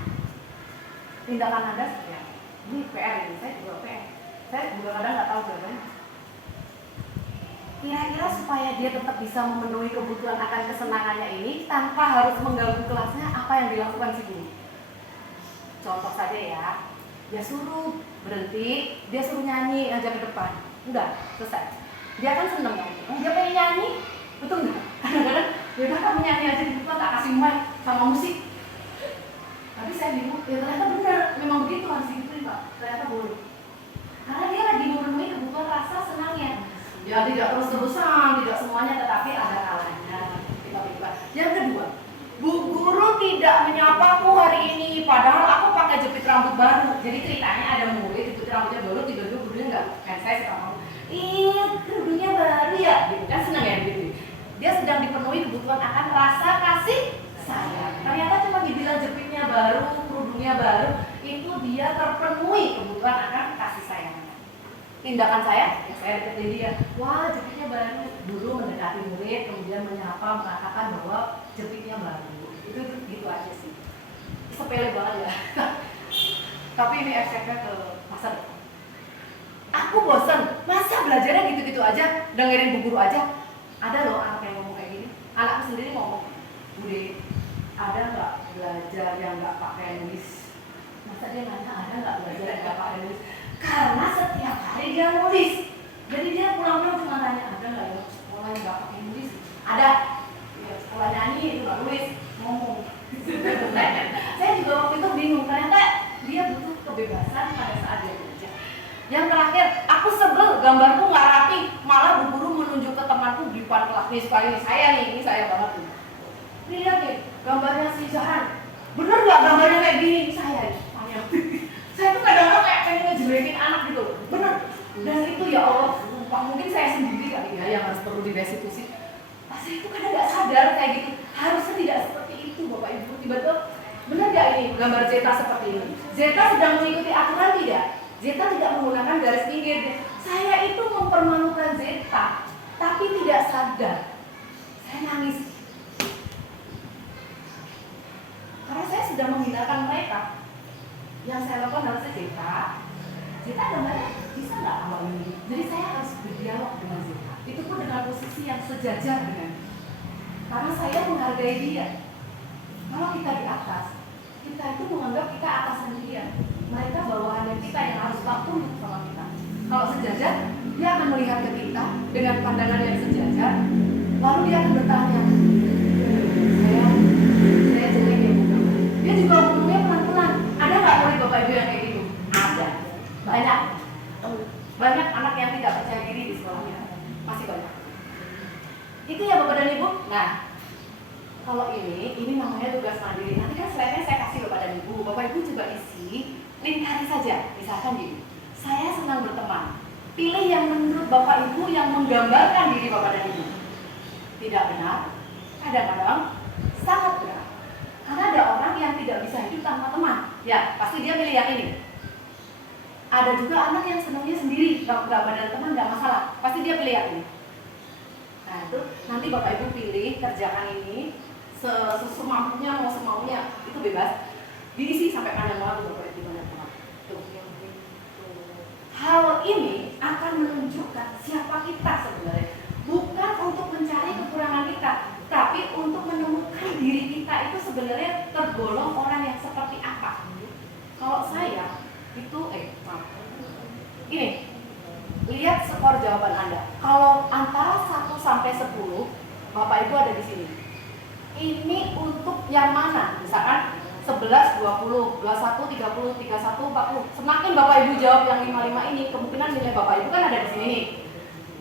Tindakan Anda seperti apa? Ini PR ini, saya juga PR. Saya juga kadang gak tahu jawabannya. Kira-kira supaya dia tetap bisa memenuhi kebutuhan akan kesenangannya ini tanpa harus mengganggu kelasnya, apa yang dilakukan si guru? Contoh saja ya. Dia suruh berhenti, dia suruh nyanyi aja ke depan. Udah, selesai. Dia kan seneng kan? Dia pengen nyanyi, betul nggak? Kadang-kadang, yaudah kamu nyanyi aja di depan, tak kasih mic sama musik. Tapi saya bingung, ya ternyata benar, memang begitu harus digituin Pak. Ternyata boleh. Karena dia lagi memenuhi kebutuhan rasa senangnya. Ya tidak terus-terusan, tidak semuanya, tetapi ada kalanya. Tiba-tiba. Yang kedua, Bu guru tidak menyapaku hari ini, padahal aku pakai jepit rambut baru. Jadi ceritanya ada murid jepit rambutnya baru, tiba-tiba gurunya nggak saya sekarang. Kerudungnya baru ya, gitu kan senang ya gitu. Dia sedang dipenuhi kebutuhan akan rasa kasih sayang. Ternyata cuma dibilang jepitnya baru, kerudungnya baru, itu dia terpenuhi kebutuhan akan kasih sayang. Tindakan saya, ya saya deketin dia. Wah jepitnya baru. Dulu mendekati murid, kemudian menyapa, mengatakan bahwa jepitnya baru. Itu gitu aja sih. Sepele banget ya. Tapi ini efeknya ke masa depan. Aku bosan, masa belajarnya gitu-gitu aja, dengerin bu guru aja. Ada loh anak yang ngomong kayak gini. Anakku sendiri ngomong, Bude, ada nggak belajar yang nggak pakai nulis? Masa dia nanya ada nggak belajar yang nggak pakai nulis? Karena setiap hari dia nulis. Jadi dia pulang-pulang cuma tanya ada nggak ya sekolah yang nggak pakai nulis? Ada. Ya, sekolah nyanyi itu nggak nulis, ngomong. Saya juga waktu itu bingung, ternyata dia butuh kebebasan pada saat dia kerja. Yang terakhir, aku sebel gambarku nggak rapi, malah bu guru menunjuk ke temanku di depan kelas. Nih sekali ini saya banget nih. Ini lihat nih, gambarnya si Jahan. Bener nggak gambarnya kayak gini? Saya tanya. Saya tuh kadang-kadang kayak pengen ngejelekin anak gitu. Bener. Dan itu ya Allah, mungkin saya sendiri kali ya yang harus perlu direstitusi. Saya itu kadang nggak sadar kayak gitu. Harusnya tidak seperti itu Bapak Ibu. Tiba-tiba, bener nggak ini gambar Zeta seperti ini? Zeta sedang mengikuti aturan tidak? Zeta tidak menggunakan garis pinggir. Saya itu mempermalukan Zeta, tapi tidak sadar. Saya nangis. Karena saya sudah menghinakan mereka. Yang saya lakukan harusnya Zeta gambarnya bisa nggak awal ini? Jadi saya harus berdialog dengan Zeta. Itu pun dengan posisi yang sejajar dengan. Karena saya menghargai dia. Kalau kita di atas, kita itu menganggap kita atasan dia. Mereka bawahannya kita yang harus tunduk sama kita. Kalau sejajar, dia akan melihat ke kita dengan pandangan yang sejajar. Lalu dia akan bertanya, saya jelek ya bukan? Dia juga ngomongnya pelan-pelan. Ada nggak murid Bapak Ibu yang kayak gitu? Ada. Banyak anak yang tidak percaya diri di sekolahnya. Masih banyak. Itu ya Bapak dan Ibu. Nah, kalau ini namanya tugas mandiri. Nanti kan slide-nya saya kasih Bapak dan Ibu. Bapak Ibu coba isi, lingkari saja. Misalkan gini, saya senang berteman. Pilih yang menurut Bapak Ibu yang menggambarkan diri Bapak dan Ibu. Tidak benar, kadang-kadang sangat benar. Karena ada orang yang tidak bisa hidup tanpa teman. Ya, pasti dia pilih yang ini. Ada juga anak yang senangnya sendiri, gak ada teman, gak masalah. Pasti dia pilih yang ini. Nah itu, nanti Bapak Ibu pilih, kerjakan ini semampunya, mau semaunya, itu bebas. Diisi sampai panjang banget Bapak Ibu banyak banget. Tuh. Hal ini akan menunjukkan siapa kita sebenarnya. Bukan untuk mencari kekurangan kita, tapi untuk menemukan diri kita itu sebenarnya tergolong orang yang seperti apa. Kalau saya itu, ini, lihat skor jawaban Anda. Kalau antara 1 sampai 10, Bapak Ibu ada di sini. Ini untuk yang mana? Misalkan 11, 20, 21, 30, 31, 40. Semakin Bapak Ibu jawab yang 55 ini, kemungkinan nilai Bapak Ibu kan ada di sini nih.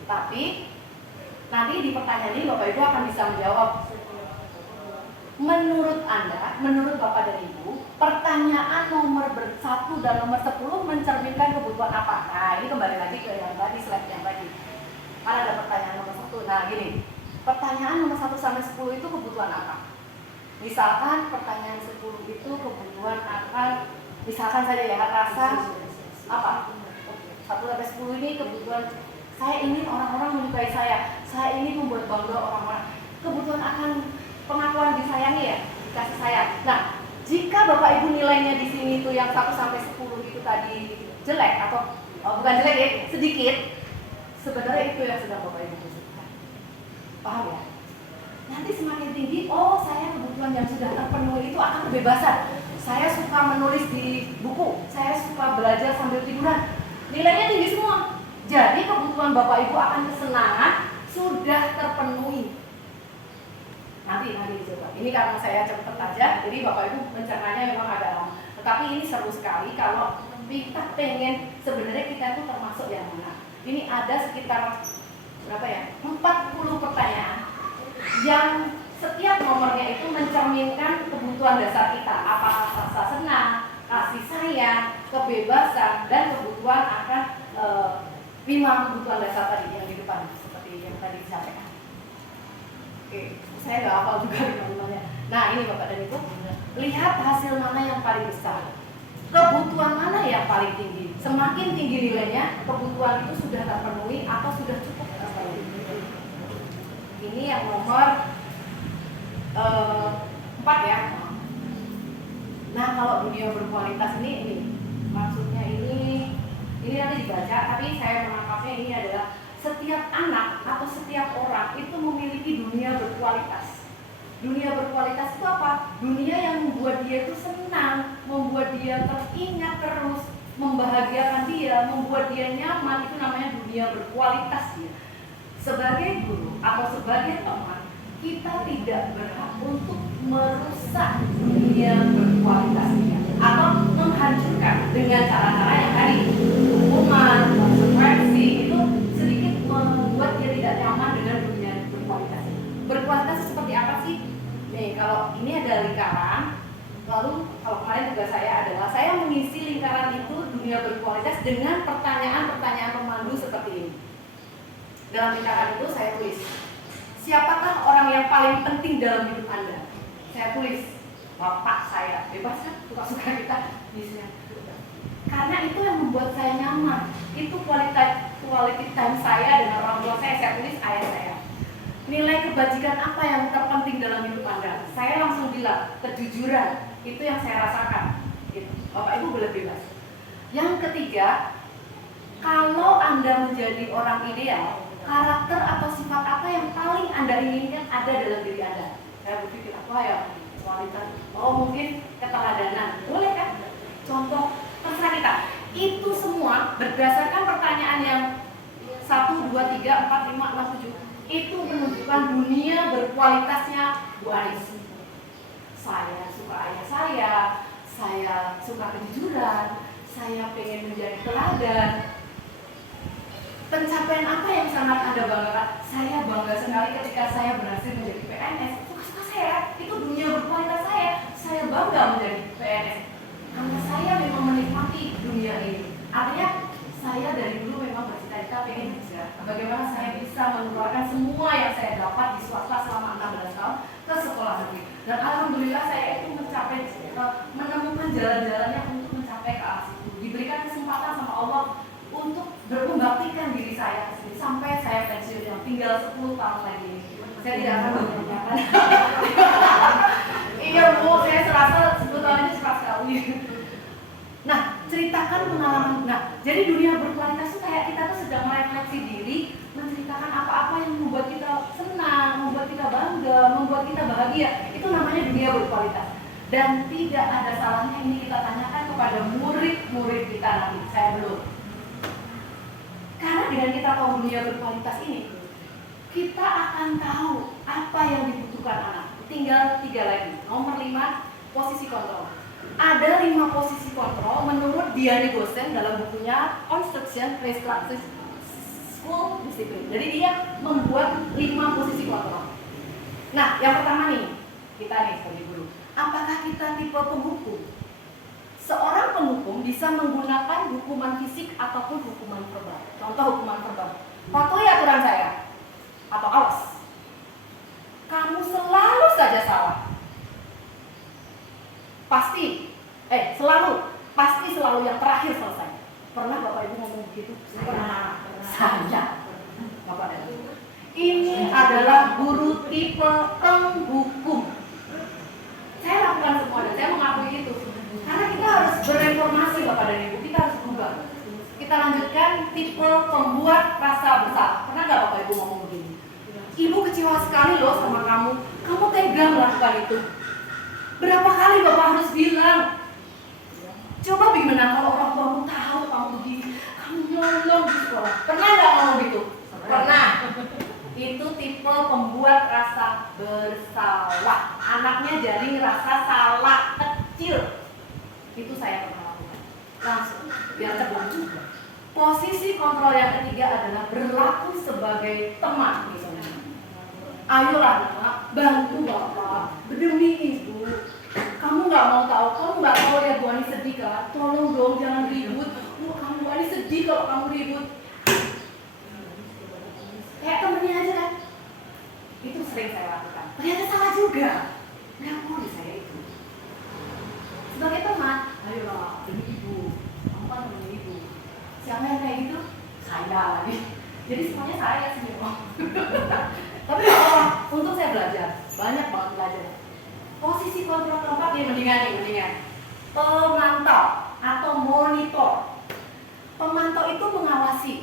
Tapi nanti di pertanyaan ini Bapak Ibu akan bisa menjawab. Menurut Anda, menurut Bapak dan Ibu, pertanyaan nomor 1 dan nomor 10 mencerminkan kebutuhan apa? Nah, ini kembali lagi ke yang tadi, slide yang tadi. Kan ada pertanyaan nomor 1. Nah, gini. Pertanyaan nomor 1 sampai 10 itu kebutuhan apa? Misalkan pertanyaan 10 itu kebutuhan akan, misalkan saja ya, rasa apa? 1 sampai 10 ini kebutuhan, saya ingin orang-orang menyukai saya ingin membuat bangga orang-orang. Kebutuhan akan pengakuan disayangi ya, dikasih sayang. Nah, jika Bapak Ibu nilainya di sini tuh yang 1 sampai 10 itu tadi jelek atau bukan jelek ya, sedikit, sebenarnya itu yang sedang Bapak Ibu butuhkan. Paham ya? Nanti semakin tinggi, saya kebutuhan yang sudah terpenuhi itu akan kebebasan. Saya suka menulis di buku, saya suka belajar sambil tiduran. Nilainya tinggi semua. Jadi kebutuhan Bapak Ibu akan kesenangan sudah terpenuhi. Nanti dicoba. Ini karena saya cepet aja, jadi Bapak Ibu mencernanya memang agak lama. Tetapi ini seru sekali kalau kita pengen sebenarnya kita itu termasuk yang mana. Ini ada sekitar berapa ya? 40 pertanyaan yang setiap nomornya itu mencerminkan kebutuhan dasar kita. Apakah rasa senang, kasih sayang, kebebasan, dan kebutuhan akan 5 kebutuhan dasar tadi yang di depan seperti yang tadi disampaikan. Oke, saya nggak hafal juga lima-limanya. Nah ini Bapak dan Ibu, lihat hasil mana yang paling besar, kebutuhan mana yang paling tinggi. Semakin tinggi nilainya, kebutuhan itu sudah terpenuhi atau sudah cukup. Ini yang nomor 4 ya. Nah kalau dunia berkualitas ini maksudnya ini nanti dibaca, tapi saya menangkapnya ini adalah setiap anak atau setiap orang itu memiliki dunia berkualitas. Dunia berkualitas itu apa? Dunia yang membuat dia itu senang, membuat dia teringat terus, membahagiakan dia, membuat dia nyaman. Itu namanya dunia berkualitas dia. Sebagai guru atau sebagai teman, kita tidak berhak untuk merusak dunia berkualitasnya atau menghancurkan dengan cara-cara yang tadi, hukuman, konsekuensi, itu sedikit membuat dia tidak nyaman dengan dunia berkualitas. Berkualitas seperti apa sih? Nih, kalau ini ada lingkaran, lalu kalau kemarin tugas saya adalah saya mengisi lingkaran itu dunia berkualitas dengan pertanyaan-pertanyaan pemandu seperti ini. Dalam lingkaran itu saya tulis, siapakah orang yang paling penting dalam hidup Anda? Saya tulis, bapak saya. Bebas kan? Suka-suka kita bisa. Karena itu yang membuat saya nyaman. Itu quality time saya dengan orang tua saya. Saya tulis ayah saya. Nilai kebajikan apa yang terpenting dalam hidup Anda? Saya langsung bilang, kejujuran. Itu yang saya rasakan. Gitu. Bapak Ibu boleh bebas. Yang ketiga, kalau Anda menjadi orang ideal, karakter atau sifat apa yang paling Anda inginkan ada dalam diri Anda? Saya berpikir apa ya? Kualitas. Oh, mungkin keteladanan. Boleh kan? Contoh, terserah kita. Itu semua berdasarkan pertanyaan yang 1, 2, 3, 4, 5, 6, 7. Itu menunjukkan dunia berkualitasnya Bu Anis. Saya suka ayah saya suka kejujuran, saya pengen menjadi teladan. Pencapaian apa yang sangat Anda banggakan? Saya bangga sekali ketika saya berhasil menjadi PNS. Suka-suka saya, itu dunia berkualitas saya. Saya bangga menjadi PNS. Karena saya memang menikmati dunia ini. Artinya saya dari dulu memang bercita-cita pengen kerja. Bagaimana saya bisa mengeluarkan semua yang saya dapat di swasta selama 16 tahun ke sekolah negeri. Dan alhamdulillah saya itu menemukan jalan-jalannya untuk mencapai ke arah situ. Diberikan kesempatan sama Allah untuk membaktikan diri saya sampai saya pensiun yang tinggal 10 tahun lagi. Saya tidak akan menyanyikan. Iya Bu, saya serasa 10 tahun ini serasa sekali. Nah, ceritakan pengalaman. Nah, jadi dunia berkualitas itu kayak kita tuh sedang merefleksi diri, menceritakan apa-apa yang membuat kita senang, membuat kita bangga, membuat kita bahagia. Itu namanya dunia berkualitas. Dan tidak ada salahnya ini kita tanyakan kepada murid-murid kita nanti. Saya belum. Karena dengan kita tahu dunia berkualitas ini, kita akan tahu apa yang dibutuhkan anak. Tinggal 3 lagi. Nomor 5, posisi kontrol. Ada 5 posisi kontrol menurut Diani Gosen dalam bukunya Construction Restructuring School Discipline. Jadi dia membuat 5 posisi kontrol. Nah, yang pertama nih, kita nih sebagai guru. Apakah kita tipe penghukum? Seorang penghukum bisa menggunakan hukuman fisik ataupun hukuman verbal. Contoh hukuman verbal. Patuhi aturan saya. Atau awas. Kamu selalu saja salah. Pasti selalu yang terakhir selesai. Pernah Bapak Ibu ngomong begitu? Pernah. Saya. Bapak dan Ibu. Ini adalah guru tipe penghukum. Saya lakukan semua dan saya mengakui itu. Karena kita harus bereformasi Bapak dan Ibu, kita harus berubah. Kita lanjutkan tipe pembuat rasa bersalah. Pernah nggak Bapak Ibu ngomong begini? Ibu kecewa sekali loh sama kamu. Kamu tega melakukan itu. Berapa kali Bapak harus bilang? Coba gimana kalau orang tuamu tahu kamu begini, kamu nyolong di sekolah. Pernah nggak ngomong gitu? Pernah. Itu tipe pembuat rasa bersalah. Anaknya jadi ngerasa salah kecil. Itu saya pernah lakukan. Langsung, biar terbang juga. Posisi kontrol yang ketiga adalah berlaku sebagai teman misalnya. Ayolah nak, bantu Bapak, demi Ibu. Kamu nggak mau tahu, kamu nggak tahu ya Bu Ani sedih kan? Tolong dong jangan ribut. Kamu Bu Ani sedih kalau kamu ribut. Kayak temennya aja kan? Itu sering saya lakukan. Ternyata salah juga. Nggak boleh saya itu. Sebagai teman, ayolah demi Ibu. Kamu kan temen Ibu. Siapa yang kayak gitu? Saya lagi. Jadi semuanya saya sih memang. Tapi untuk saya belajar, banyak banget belajar. Posisi kontrol keempat yang mendingan. Pemantau atau monitor. Pemantau itu mengawasi.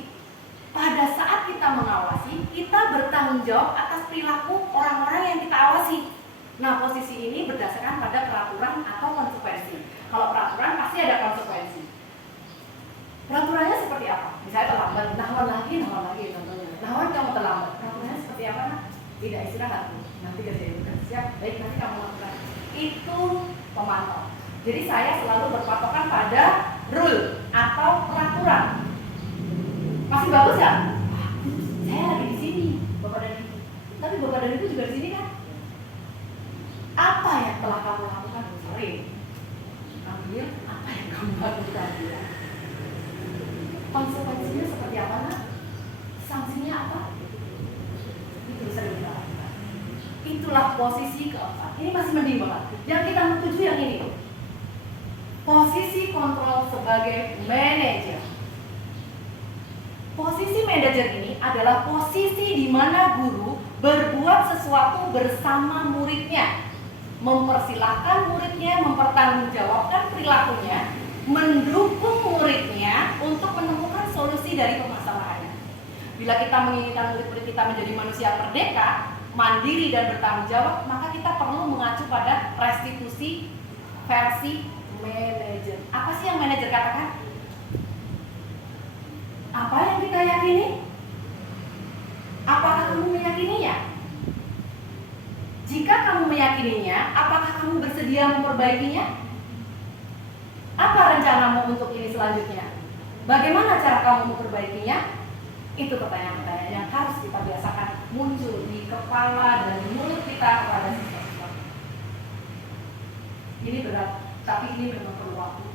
Pada saat kita mengawasi, kita bertanggung jawab atas perilaku orang-orang yang kita awasi. Nah, posisi ini berdasarkan pada peraturan atau konsekuensi. Kalau peraturan pasti ada konsekuensi. Peraturannya seperti apa? Misalnya terlambat, nawan lagi contohnya. Nawan kamu terlambat, peraturannya seperti apa? Nah? Tidak istirahat, nanti kerjain bukan siap, baik nanti kamu lakukan. Itu pemantau. Jadi saya selalu berpatokan pada rule atau peraturan. Masih bagus ya? Saya lagi di sini, Bapak dan Ibu. Tapi Bapak dan Ibu juga di sini kan? Apa yang telah kamu lakukan? Sorry, ambil apa yang kamu lakukan. Konsekuensinya seperti apa? Nah? Sanksinya apa? Itu sering kita lakukan. Itulah posisi keempat. Ini masih mending banget. Yang kita tuju yang ini. Posisi kontrol sebagai manajer. Posisi manajer ini adalah posisi di mana guru berbuat sesuatu bersama muridnya, mempersilahkan muridnya mempertanggungjawabkan perilakunya, mendukung muridnya untuk menemukan solusi dari permasalahannya. Bila kita menginginkan murid-murid kita menjadi manusia merdeka, mandiri dan bertanggung jawab, maka kita perlu mengacu pada restitusi versi manajer. Apa sih yang manajer katakan? Apa yang kita yakini? Apakah kamu meyakininya? Jika kamu meyakininya, apakah kamu bersedia memperbaikinya? Apa rencanamu untuk ini selanjutnya? Bagaimana cara kamu memperbaikinya? Itu pertanyaan-pertanyaan yang harus kita biasakan muncul di kepala dan di mulut kita kepada siswa-siswa. Ini berat, tapi ini memang perlu waktu.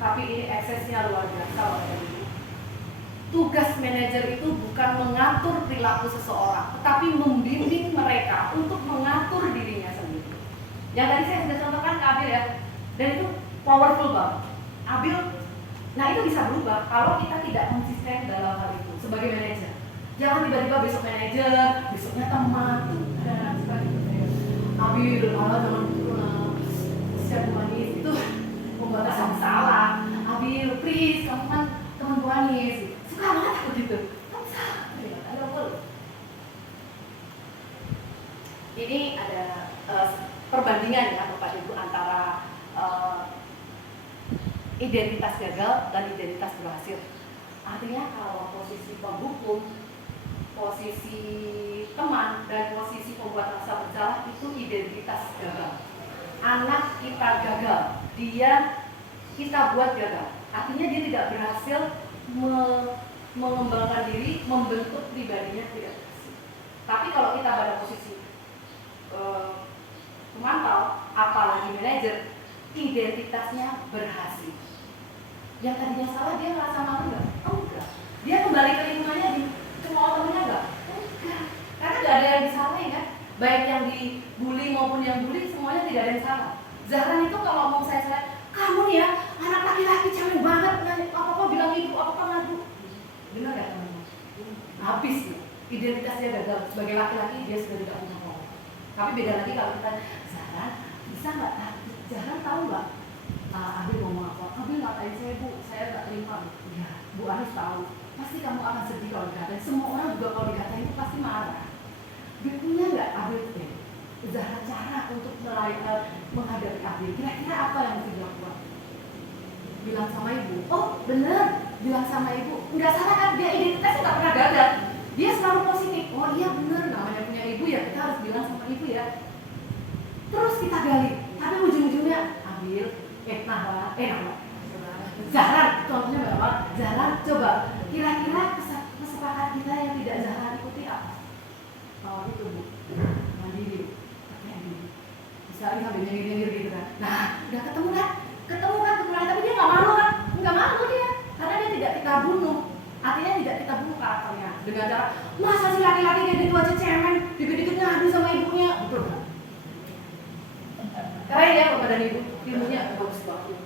Tapi ini eksesnya luar biasa, Bapak Ibu. Tugas manajer itu bukan mengatur perilaku seseorang, tetapi membimbing mereka untuk mengatur dirinya sendiri. Yang tadi saya sudah contohkan ke Abil ya, dan itu powerful banget. Abil, nah itu bisa berubah kalau kita tidak konsisten dalam hal itu sebagai manajer. Jangan tiba-tiba besok manajer, besoknya teman. Abil, malah jangan gitu lah. Siap manis itu membuat saya salah. Abil, please, kamu kan teman manis. Suka banget aku gitu. Ini ada perbandingan ya Bapak Ibu antara identitas gagal dan identitas berhasil. Artinya kalau posisi penghukum, posisi teman, dan posisi pembuat rasa bersalah itu identitas gagal. Anak kita gagal, kita buat gagal. Artinya dia tidak berhasil mengembangkan diri, membentuk pribadinya tidak berhasil. Tapi kalau kita pada posisi pemantau, apalagi manajer, identitasnya berhasil. Yang tadinya salah dia merasa malu nggak? Enggak. Dia kembali ke lingkungannya di semua temennya nggak? Enggak. Karena nggak ada yang disalahin kan? Baik yang dibully maupun yang bully semuanya tidak ada yang salah. Zahran itu kalau mau saya kamu nih ya anak laki-laki cewek banget, apa-apa bilang ibu, apa-apa ngadu. Benar nggak teman-teman? Habis ya. Identitasnya gagal. Sebagai laki-laki dia sudah tidak punya ngomong. Tapi beda lagi kalau kita Zahran bisa nggak? Zahran tahu nggak? Abil ngomong apa? Abil ngatain saya bu, saya nggak terima. Ya, Bu Anis tahu. Pasti kamu akan sedih kalau dikatain. Semua orang juga kalau dikatain itu pasti marah. Dia punya nggak Abil itu? Zahra cara untuk menghadapi Abil. Kira-kira apa yang mesti dilakukan? Bilang sama ibu. Oh bener, bilang sama ibu. Nggak salah kan? Dia identitasnya nggak pernah gagal. Dia selalu positif. Oh iya bener, namanya punya ibu ya kita harus bilang sama ibu ya. Terus kita gali. Tapi ujung-ujungnya Abil. Zahran, contohnya berapa? Zahran, coba kira-kira kesepakatan kita yang tidak Zahran ikuti apa? Oh itu bu, mandiri, misalnya sambil nyengir-nyengir gitu kan. Nah, udah ketemu kan kemarin, tapi dia nggak malu kan? Nggak malu dia, karena dia tidak kita bunuh. Artinya tidak kita bunuh karakternya dengan cara masa sih laki-laki kayak gitu aja cemen, dikit-dikit ngadu sama ibunya, betul kan? Keren ya Bapak dan Ibu, ilmunya bagus banget.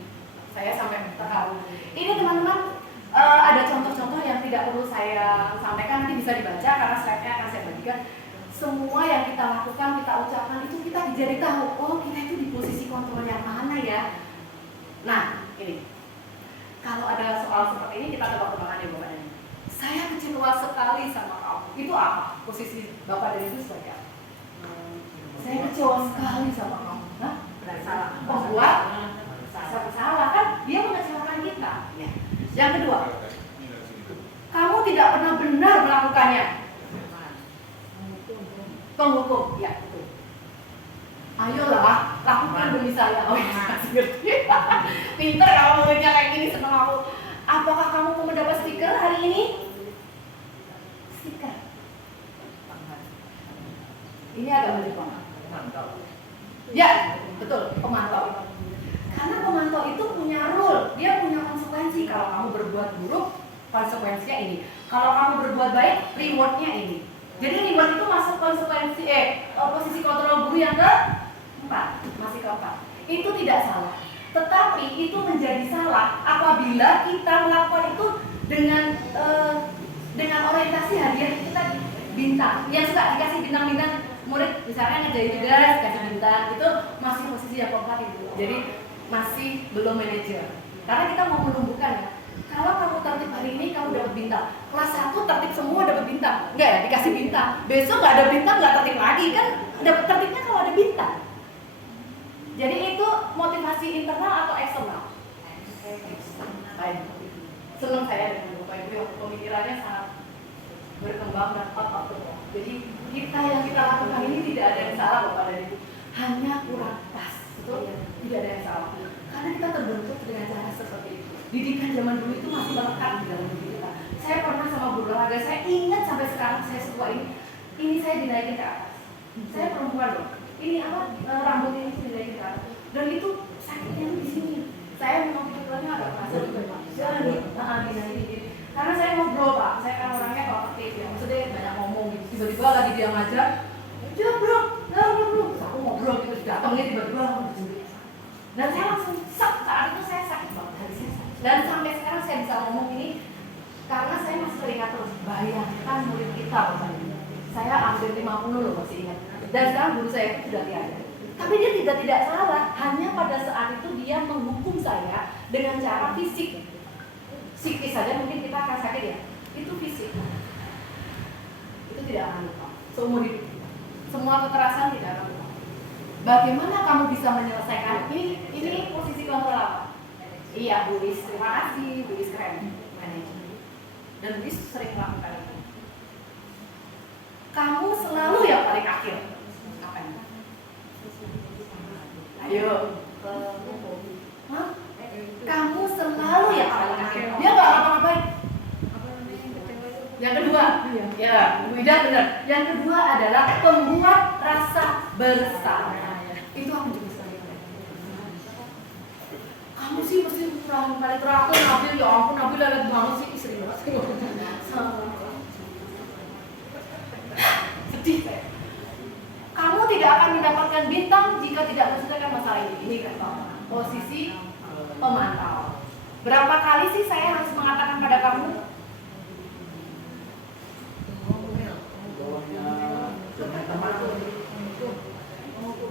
Saya sampai terharu. Ini teman-teman ada contoh-contoh yang tidak perlu saya sampaikan, nanti bisa dibaca karena slide-nya akan saya bagikan. Semua yang kita lakukan, kita ucapkan itu kita jadi tahu, oh kita itu di posisi kontrol yang mana ya. Nah, ini kalau ada soal seperti ini kita tebak-tebakan ya Bapak dan Ibu. Saya kecewa sekali sama kamu. Itu apa? Posisi Bapak dan Ibu sebagai apa? Saya saya kecewa sekali sama kamu. Hah? Pembuat salah kan? Dia mengecewakan kita. Ya. Yang kedua, kamu tidak pernah benar melakukannya. Penghukum, ya betul. Ayolah, lakukan demi saya. Oh, masih ngerti. Pinter kalau muridnya kayak gini, seneng aku. Apakah kamu mau mendapat stiker hari ini? Stiker. Ini agak menjepang. Ya, betul, pemantau. Karena pemantau itu punya rule, dia punya konsekuensi. Kalau kamu berbuat buruk, konsekuensinya ini. Kalau kamu berbuat baik, rewardnya ini. Jadi reward itu masuk konsekuensi posisi kontrol guru yang keempat, masih keempat. Itu tidak salah. Tetapi itu menjadi salah apabila kita melakukan itu dengan orientasi hadiah itu tadi, bintang. Yang suka dikasih bintang-bintang murid, misalnya ngerjain tugas kasih bintang, itu masih posisi yang keempat itu. Jadi masih belum manajer. Karena kita mau menumbuhkan ya. Kalau kamu tertib hari ini kamu dapat bintang. Kelas 1 tertib semua dapat bintang. Enggak ya, dikasih bintang. Besok nggak ada bintang nggak tertib lagi kan? Dapat tertibnya kalau ada bintang. Jadi itu motivasi internal atau eksternal? Baik. Senang saya dengan Bapak Ibu yang pemikirannya sangat berkembang dan out. Jadi kita yang kita lakukan ini tidak ada yang salah Bapak dan Ibu. Hanya kurang pas. Betul? Tidak ada yang salah. Karena kita terbentuk dengan cara seperti itu. Didikan zaman dulu itu masih melekat di dalam diri kita. Saya pernah sama guru olahraga, saya ingat sampai sekarang saya setua ini saya dinaikin ke atas. Saya perempuan loh. Ini apa rambut ini dinaikin ke atas. Dan itu sakitnya di sini. Saya memang pikirannya agak kerasa juga Pak. Dinaikin. Karena saya ngobrol Pak, saya kan orangnya talkative ya, maksudnya banyak ngomong gitu. Tiba-tiba lagi dia ngajar, bro, aku ngobrol gitu, datangnya tiba-tiba dan saya langsung saat itu saya sakit banget dari sini. Dan sampai sekarang saya bisa ngomong ini karena saya masih teringat terus. Bayangkan murid kita Bapak. Saya hampir 50 loh masih ingat. Dan sekarang guru saya itu sudah tiada. Tapi dia tidak salah. Hanya pada saat itu dia menghukum saya dengan cara fisik. Psikis saja mungkin kita akan sakit ya. Itu fisik. Itu tidak akan lupa. Seumur hidup. Semua kekerasan tidak akan lupa. Bagaimana kamu bisa menyelesaikan ini posisi kontrol apa? Iya, Bu Lis, terima kasih, Bu Lis keren, manajemen. Dan Bu Lis sering melakukan itu. Kamu selalu yang paling akhir. Apa ini? Ayo. Hah? Kamu selalu yang paling akhir. Dia nggak ngapa-ngapain. Yang kedua, ya, Bu Ida benar. Yang kedua adalah pembuat rasa bersalah. Itu aku juga sekali. Kamu sih mesti paling terakhir Nabil, ya ampun Nabil lelet banget sih, istri banget sih. Sedih saya. Kamu tidak akan mendapatkan bintang jika tidak menyelesaikan masalah ini. Ini kan posisi pemantau. Berapa kali sih saya harus mengatakan pada kamu?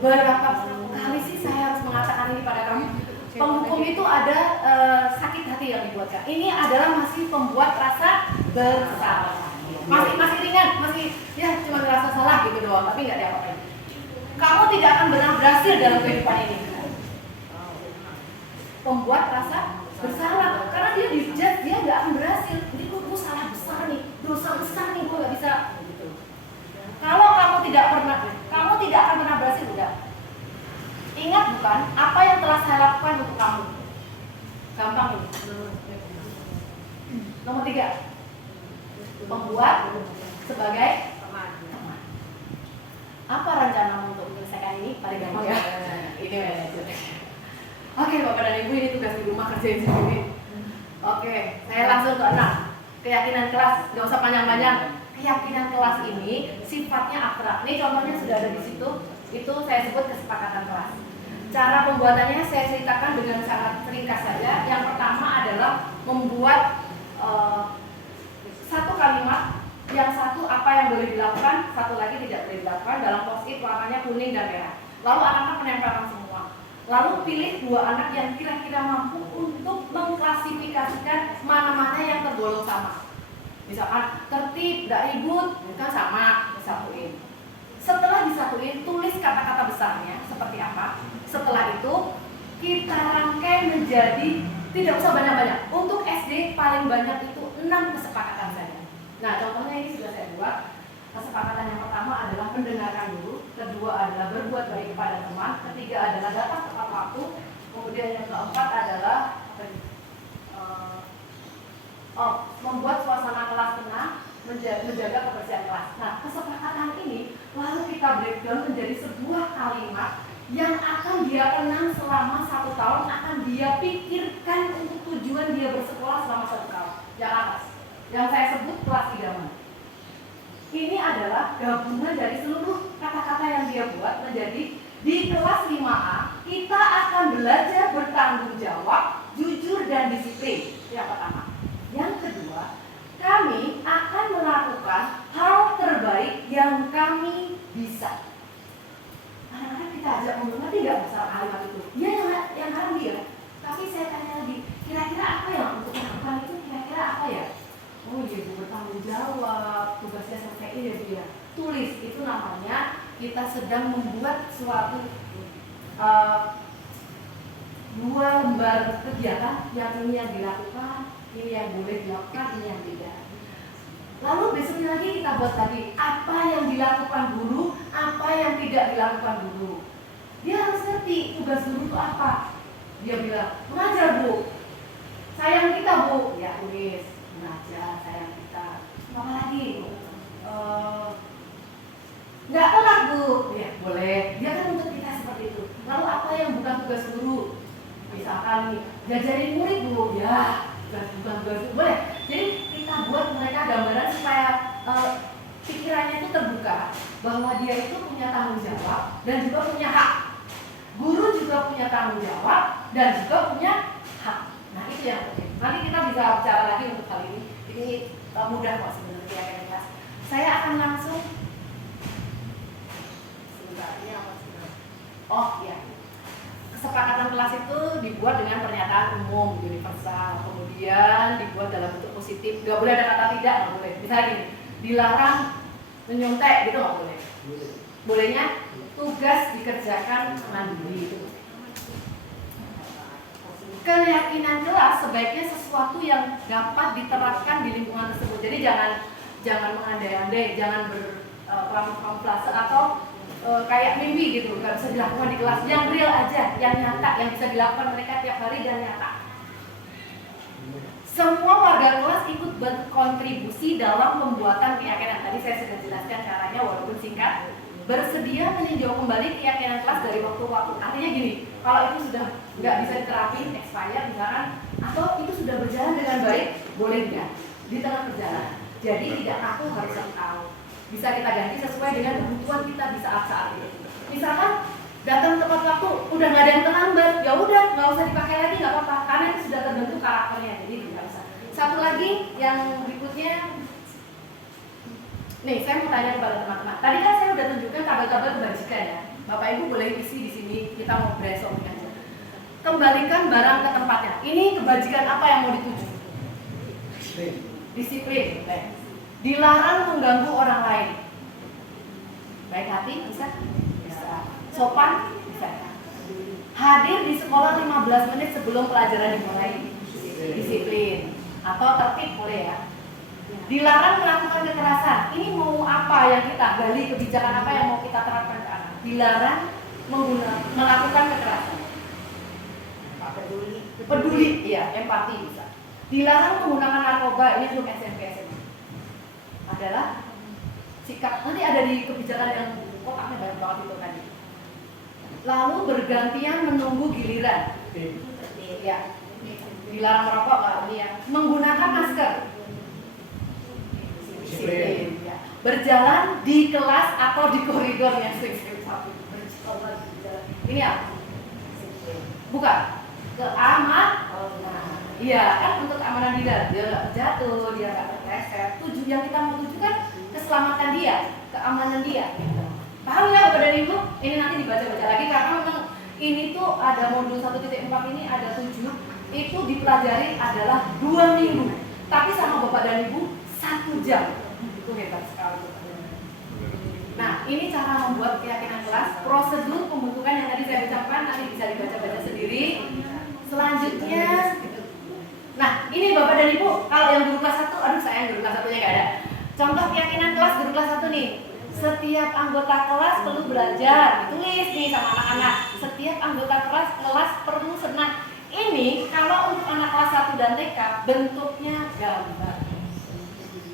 Berapa kali sih saya harus mengatakan ini pada kamu? Penghukum itu ada sakit hati yang dibuatkan. Ini adalah masih pembuat rasa bersalah. Masih ringan, masih ya cuma merasa salah gitu doang, tapi nggak diapa-apain. Kamu tidak akan pernah berhasil dalam kehidupan ini. Pembuat rasa bersalah, karena dia dijudge, dia nggak akan berhasil. Jadi gue salah besar nih, dosa besar nih, gue nggak bisa. Kalau kamu tidak akan pernah berhasil udah. Ingat bukan apa yang telah saya lakukan untuk kamu. Gampang ini. Nomor 3, membuat sebagai teman. Apa rencana untuk menyelesaikan ini? Paling gampang ya. Ini manajer. Oke, Bapak dan Ibu, ini tugas di rumah kerjain sendiri. Oke, saya langsung ke 6. Keyakinan kelas, nggak usah panjang-panjang. Keyakinan kelas ini sifatnya abstrak. Ini contohnya sudah ada di situ. Itu saya sebut kesepakatan kelas. Cara pembuatannya saya ceritakan dengan sangat ringkas saja. Yang pertama adalah membuat satu kalimat, yang satu apa yang boleh dilakukan, satu lagi tidak boleh dilakukan dalam post-it warnanya kuning dan merah. Lalu anak-anak menempelkan semua. Lalu pilih 2 anak yang kira-kira mampu untuk mengklasifikasikan mana-mana yang tergolong sama. Misalkan tertib, tidak ribut, kan sama, disatuin. Setelah disatuin, tulis kata-kata besarnya seperti apa. Setelah itu kita rangkai menjadi, tidak usah banyak-banyak. Untuk SD paling banyak itu 6 kesepakatan saja. Nah, contohnya ini sudah saya buat. Kesepakatan yang pertama adalah mendengarkan dulu, kedua adalah berbuat baik kepada teman, ketiga adalah datang tepat waktu, kemudian yang keempat adalah membuat suasana kelas tenang, menjaga kebersihan kelas. Nah, kesepakatan ini lalu kita breakdown menjadi sebuah kalimat yang akan dia kenang selama 1 tahun, akan dia pikirkan untuk tujuan dia bersekolah selama 1 tahun. Yang atas, yang saya sebut kelas idaman. Ini adalah gabungan dari seluruh kata-kata yang dia buat menjadi di kelas 5A kita akan belajar bertanggung jawab, jujur dan disiplin. Yang pertama. Yang kedua, kami akan melakukan hal terbaik yang kami bisa. Anak-anak kita ajak ngomong, ngerti nggak masalah kalimat itu? Dia yang ngarang dia. Tapi saya tanya lagi, kira-kira apa yang untuk melakukan itu? Kira-kira apa ya? Oh iya, Bu, bertanggung jawab, tugasnya seperti ini ya dia. Tulis, itu namanya kita sedang membuat suatu 2 lembar kegiatan, yang ini yang dilakukan, ini yang boleh dilakukan, ini yang tidak. Lalu besoknya lagi kita buat lagi apa yang dilakukan guru, apa yang tidak dilakukan guru. Dia harus ngerti tugas guru itu apa. Dia bilang, mengajar Bu, sayang kita Bu, ya tulis, mengajar, sayang kita. Apa lagi? Nggak telat Bu, ya boleh. Dia kan untuk kita seperti itu. Lalu apa yang bukan tugas guru? Misalkan nih, ngajarin murid Bu, ya bukan tugas guru, boleh. Jadi kita buat mereka gambaran supaya pikirannya itu terbuka bahwa dia itu punya tanggung jawab dan juga punya hak. Guru juga punya tanggung jawab dan juga punya hak. Nah itu yang penting. Nanti kita bisa bicara lagi untuk hal ini. Ini mudah kok sebenarnya ya kelas. Saya akan langsung sebentar ini apa sebenarnya? Oh iya. Kesepakatan kelas itu dibuat dengan pernyataan umum, universal, kemudian dibuat dalam bentuk positif. Gak boleh ada kata tidak, nggak boleh. Misalnya gini, dilarang menyontek, gitu nggak boleh. Bolehnya tugas dikerjakan mandiri. Keyakinan kelas sebaiknya sesuatu yang dapat diterapkan di lingkungan tersebut. Jadi jangan mengandai-andai, jangan berkamuflase atau kayak mimpi gitu, nggak bisa dilakukan di kelas. Yang real aja, yang nyata, yang bisa dilakukan mereka tiap hari dan nyata. Semua warga kelas ikut berkontribusi dalam pembuatan keyakinan. Tadi saya sudah jelaskan caranya walaupun singkat. Bersedia meninjau kembali keyakinan kelas dari waktu ke waktu. Artinya gini, kalau itu sudah nggak bisa diterapin, expired misalkan, atau itu sudah berjalan dengan baik, boleh nggak di tengah perjalanan. Jadi tidak aku harus tahu. Bisa kita ganti sesuai dengan kebutuhan kita di saat-saat itu. Misalkan datang tepat waktu, udah nggak ada yang terlambat, ya udah nggak usah dipakai lagi, nggak apa-apa, karena itu sudah terbentuk karakternya, jadi nggak usah. Satu lagi yang berikutnya, nih saya mau tanya kepada teman-teman. Tadi kan saya udah tunjukkan tabel-tabel kebajikan ya. Bapak Ibu boleh isi di sini, kita mau brainstorming aja. Kembalikan barang ke tempatnya. Ini kebajikan apa yang mau dituju? Disiplin. Okay. Dilarang mengganggu orang lain. Baik hati, bisa? Bisa. Sopan? Bisa. Hadir di sekolah 15 menit sebelum pelajaran dimulai. Disiplin. Atau tertib boleh ya. Dilarang melakukan kekerasan. Ini mau apa yang kita gali, kebijakan apa yang mau kita terapkan ke anak? Dilarang melakukan kekerasan. Peduli, iya, empati bisa. Dilarang menggunakan narkoba. Ini untuk SMP SMA. Adalah sikap, nanti ada di kebijakan yang kotaknya banyak banget itu tadi. Lalu bergantian menunggu giliran. Ya. Dilarang merokok nggak ini ya. Menggunakan masker. Disiplin. Ya. Berjalan di kelas atau di koridor yang sering-sering satu. Ini apa? Bukan. Keamanan. Iya kan untuk keamanan dia nggak jatuh, dia nggak terpleset. Tujuan yang kita mau tuju kan keselamatan dia, keamanan dia. Gitu. Paham ya Bapak dan Ibu? Ini nanti dibaca-baca lagi karena memang ini tuh ada modul 1.4 ini ada 7. Itu dipelajari adalah 2 minggu. Tapi sama Bapak dan Ibu 1 jam. Itu hebat sekali. Nah, ini cara membuat keyakinan kelas. Prosedur pembentukan yang tadi saya ucapkan nanti bisa dibaca-baca sendiri. Selanjutnya, nah ini Bapak dan Ibu, kalau yang guru kelas 1, aduh sayang guru kelas 1-nya nggak ada. Contoh keyakinan kelas guru kelas 1 nih. Setiap anggota kelas perlu belajar. Tulis nih sama anak-anak. Setiap anggota kelas perlu senang. Ini kalau untuk anak kelas 1 dan TK bentuknya gambar.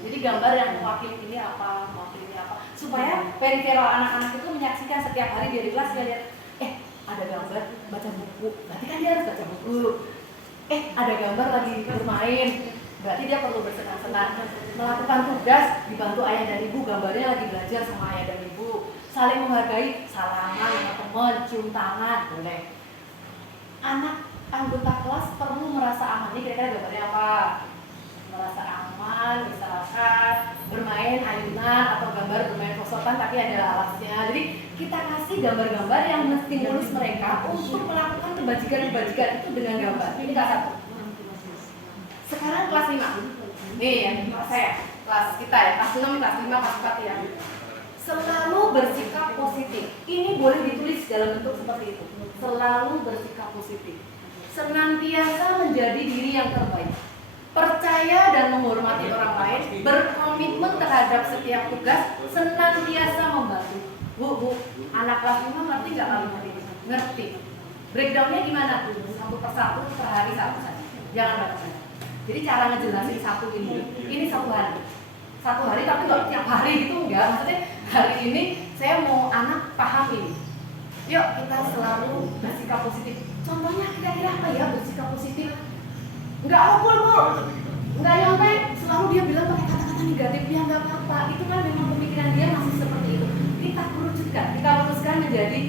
Jadi gambar yang mewakili ini apa, mewakili ini apa, supaya peripheral anak-anak itu menyaksikan setiap hari dia di kelas dia lihat, ada gambar baca buku, berarti kan dia harus baca buku. Ada gambar lagi bermain, berarti dia perlu bersenang-senang. Melakukan tugas dibantu ayah dan ibu, gambarnya lagi belajar sama ayah dan ibu. Saling menghargai, salaman sama teman, cium tangan, boleh. Anak anggota kelas perlu merasa aman. Ini kira-kira gambarnya apa? Merasa aman, misalkan bermain ayunan atau gambar bermain prosotan tapi ada alasnya. Jadi kita kasih gambar-gambar yang menstimulus mereka untuk melakukan kebajikan-kebajikan itu dengan gambar. Ini kelas 1. Sekarang kelas 5. Nih yang kelas saya, kelas kita ya, kelas 6, kelas 5, kelas 4 ya. Selalu bersikap positif. Ini boleh ditulis dalam bentuk seperti itu. Selalu bersikap positif. Senantiasa menjadi diri yang terbaik. Percaya dan menghormati orang lain, berkomitmen terhadap setiap tugas, senantiasa membantu. Bu, anak kelas 5 ngerti nggak kalimat ini? Ngerti. Breakdownnya gimana tuh? Satu persatu per hari satu saja. Jangan banyak-banyak. Jadi cara ngejelasin satu ini satu hari. Satu hari tapi nggak tiap hari gitu enggak. Maksudnya hari ini saya mau anak paham ini. Yuk kita selalu bersikap positif. Contohnya kira-kira apa ya bersikap positif? Enggak opul bu, enggak nyampe, selalu dia bilang pakai kata-kata negatif, ya enggak apa-apa. Itu kan memang pemikiran dia masih seperti itu. Kita kerucutkan, kita luruskan menjadi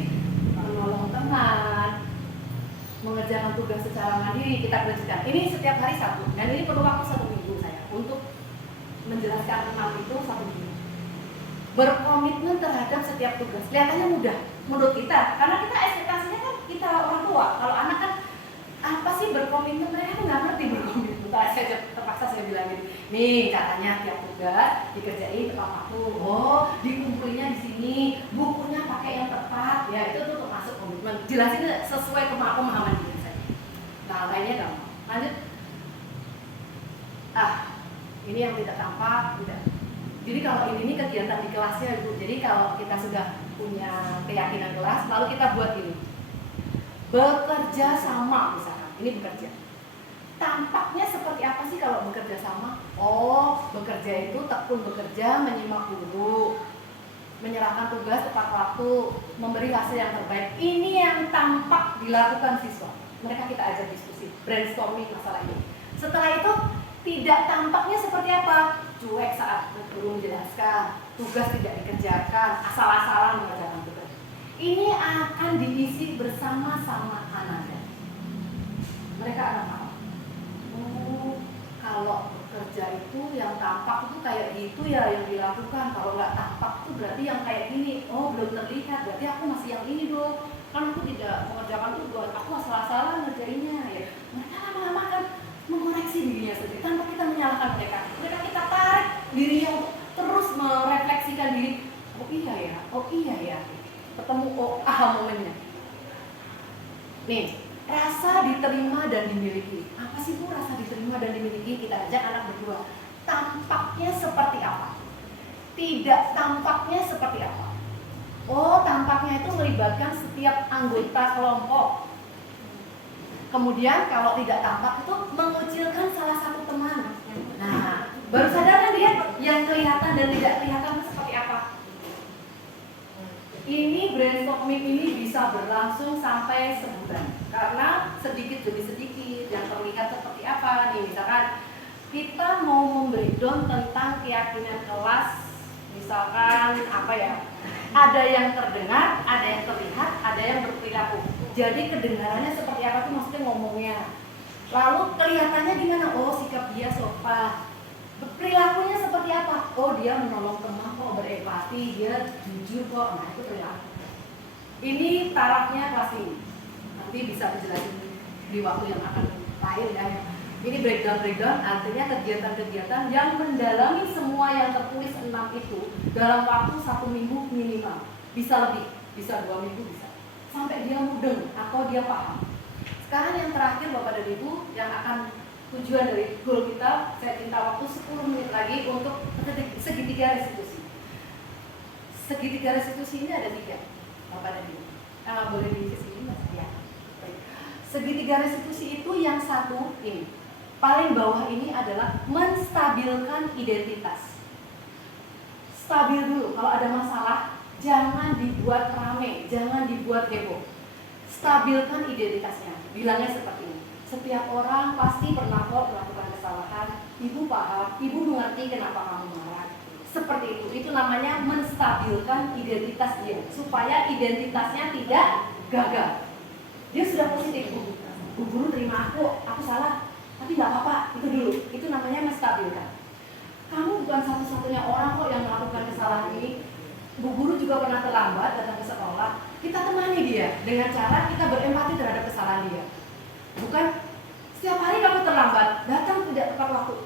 menolong teman, mengerjakan tugas secara mandiri, kita kerucutkan. Ini setiap hari satu, dan ini perlu waktu 1 minggu saya untuk menjelaskan tentang itu 1 minggu. Berkomitmen terhadap setiap tugas, kelihatannya mudah menurut kita, karena kita ekspektasinya kan kita orang tua. Kalau anak kan apa sih berkomitmen, mereka nggak ngerti berkomitmen. Saya terpaksa saya bilangin, nih caranya tiap tugas dikerjain tepat waktu. Oh, dikumpulinya di sini, bukunya pakai yang tepat, ya itu tuh termasuk komitmen. Jelasin sesuai pemahaman diri saya. Nah, lainnya gampang. Lanjut. Ini yang tidak tampak, tidak. Jadi kalau ini kegiatan di kelasnya Ibu. Jadi kalau kita sudah punya keyakinan kelas, lalu kita buat ini. Bekerja sama misalkan, ini bekerja. Tampaknya seperti apa sih kalau bekerja sama? Oh, bekerja itu tekun bekerja, menyimak guru, menyerahkan tugas tepat waktu, memberi hasil yang terbaik. Ini yang tampak dilakukan siswa. Mereka kita ajak diskusi, brainstorming masalah ini. Setelah itu, tidak tampaknya seperti apa? Cuek saat guru menjelaskan, tugas tidak dikerjakan, asal-asalan mengerjakan tugas. Ini akan diisi bersama-sama Anda. Mereka akan tahu. Oh, kalau bekerja itu yang tampak itu kayak gitu ya yang dilakukan. Kalau nggak tampak itu berarti yang kayak gini. Oh, belum terlihat. Berarti aku masih yang ini dong. Kan aku tidak mengerjakan tugas. Aku asal-asalan ngerjainnya ya. Mereka lama-lama kan mengoreksi dirinya sendiri tanpa kita menyalahkan mereka. Mereka kita tarik dirinya untuk terus merefleksikan diri. Oh iya ya. Oh iya ya. Ketemu momennya. Nih, rasa diterima dan dimiliki. Apa sih Bu rasa diterima dan dimiliki? Kita ajak anak berdua. Tampaknya seperti apa? Tidak tampaknya seperti apa? Oh, tampaknya itu melibatkan setiap anggota kelompok. Kemudian kalau tidak tampak itu mengucilkan salah satu teman. Nah, baru sadar kan dia yang kelihatan dan tidak kelihatan seperti apa? Ini brainstorming ini bisa berlangsung sampai sebulan karena sedikit demi sedikit yang terlihat seperti apa nih. Misalkan kita mau membreakdown tentang keyakinan kelas, misalkan apa ya, ada yang terdengar, ada yang terlihat, ada yang berperilaku. Jadi kedengarannya seperti apa tuh maksudnya ngomongnya. Lalu kelihatannya gimana? Oh, sikap dia sopan. Perilakunya seperti apa? Oh, dia menolong teman kok, berempati, dia jujur kok. Nah, itu perilaku. Ini tarafnya kelas ini. Nanti bisa dijelasin di waktu yang akan lain ya. Ini breakdown artinya kegiatan-kegiatan yang mendalami semua yang tertulis 6 itu dalam waktu 1 minggu minimal. Bisa lebih, bisa 2 minggu bisa. Sampai dia mudeng atau dia paham. Sekarang yang terakhir Bapak dan Ibu yang akan tujuan dari goal kita, saya minta waktu 10 menit lagi untuk segitiga restitusi. Segitiga restitusi ini ada 3 Bapak dan Ibu. Boleh di sini Mas? Ya. Segitiga restitusi itu yang satu ini. Paling bawah ini adalah menstabilkan identitas. Stabil dulu, kalau ada masalah jangan dibuat rame, jangan dibuat heboh. Stabilkan identitasnya. Bilangnya seperti ini. Setiap orang pasti pernah kok melakukan kesalahan. Ibu paham, ibu mengerti kenapa kamu marah. Seperti itu. Itu namanya menstabilkan identitas dia supaya identitasnya tidak gagal. Dia sudah positif. Bu guru terima aku salah. Tapi nggak apa-apa, itu dulu. Itu namanya menstabilkan. Kamu bukan satu-satunya orang kok yang melakukan kesalahan ini. Bu guru juga pernah terlambat datang ke sekolah. Kita temani dia dengan cara kita berempati terhadap kesalahan dia. Bukan setiap hari kamu terlambat, datang tidak tepat waktu.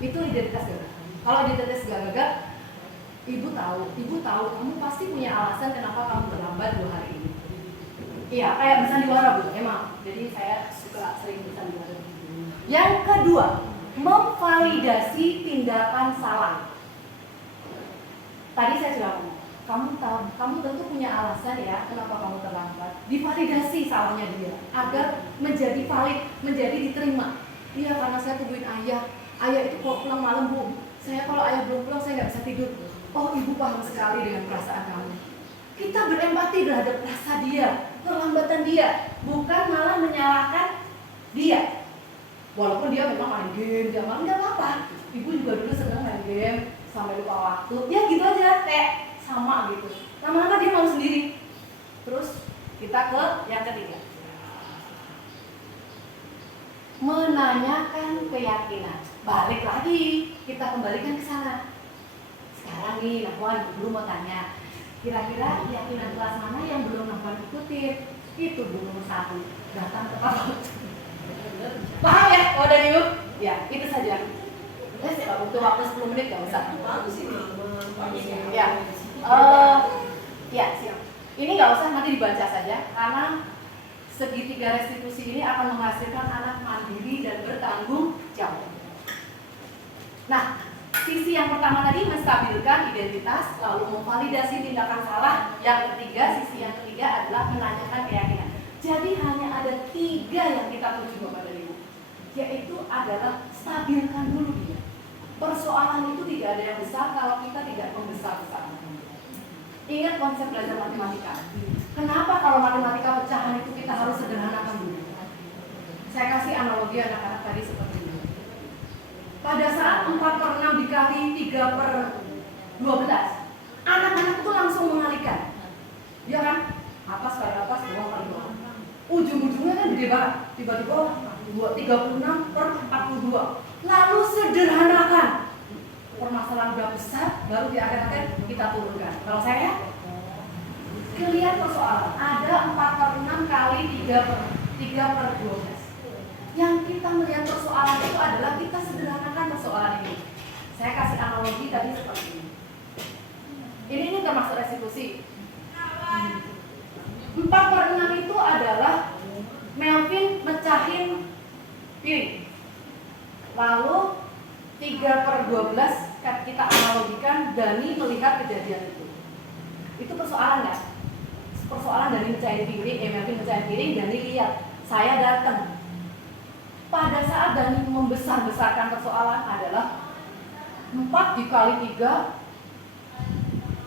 Itu identitas gagal. Kalau identitas gagal, ibu tahu kamu pasti punya alasan kenapa kamu terlambat 2 hari ini. Iya, kayak bersandiwara Bu, emang. Jadi saya suka sering bersandiwara. Yang kedua, memvalidasi tindakan salah. Tadi saya sudah ngomong, kamu tentu punya alasan ya kenapa kamu terlambat. Divalidasi salahnya dia agar menjadi valid, menjadi diterima. Iya, karena saya tungguin ayah. Ayah itu kok pulang malam Bu. Kalau ayah belum pulang saya nggak bisa tidur. Oh, ibu paham sekali dengan perasaan kamu. Kita berempati terhadap rasa dia, kelambatan dia, bukan malah menyalahkan dia. Walaupun dia memang main game, nggak apa-apa. Ibu juga dulu senang main game sampai lupa waktu. Ya gitu aja, kayak sama gitu. Lama-lama dia mau sendiri. Terus kita ke yang ketiga. Menanyakan keyakinan. Balik lagi, kita kembalikan ke sana. Sekarang nih, Nahwan, dulu mau tanya. Kira-kira keyakinan kelas mana yang belum Nahwan ikutin? Itu Bu nomor 1. Datang tepat waktu. Paham ya? Oh, dan Ibu? Ya, itu saja. Kalau butuh waktu 10 menit gak usah. Bagus ini. Ya, ya siap. Ini nggak usah, nanti dibaca saja karena segitiga restitusi ini akan menghasilkan anak mandiri dan bertanggung jawab. Nah, sisi yang pertama tadi menstabilkan identitas, lalu memvalidasi tindakan salah. Yang ketiga, sisi yang ketiga adalah menanyakan keyakinan. Jadi hanya ada 3 yang kita tuju Bapak dan Ibu, yaitu adalah stabilkan dulu dia. Persoalan itu tidak ada yang besar kalau kita tidak membesar-besarkan. Ingat konsep belajar matematika. Kenapa kalau matematika pecahan itu kita harus sederhanakan dulu? Saya kasih analogi anak-anak tadi seperti ini. Pada saat 4/6 dikali 3/12, anak-anak itu langsung mengalihkan. Ya kan? Atas kali atas, bawah kali bawah. Ujung-ujungnya kan gede banget. Tiba-tiba 36/42. Lalu sederhanakan. Permasalahan udah besar, baru di akhir-akhir kita turunkan. Kalau saya, lihat persoalan. Ada 4/6 kali 3/12. Yang kita melihat persoalan itu adalah kita sederhanakan persoalan ini. Saya kasih analogi tadi seperti ini. Ini termasuk restitusi. 4/6 itu adalah Melvin mecahin piring. Lalu 3/12 kita analogikan Dani melihat kejadian itu. Itu persoalan nggak? Persoalan dari mecahin piring, Melvin mecahin piring, Dani lihat, saya datang. Pada saat Dani membesar-besarkan persoalan adalah 4 dikali 3,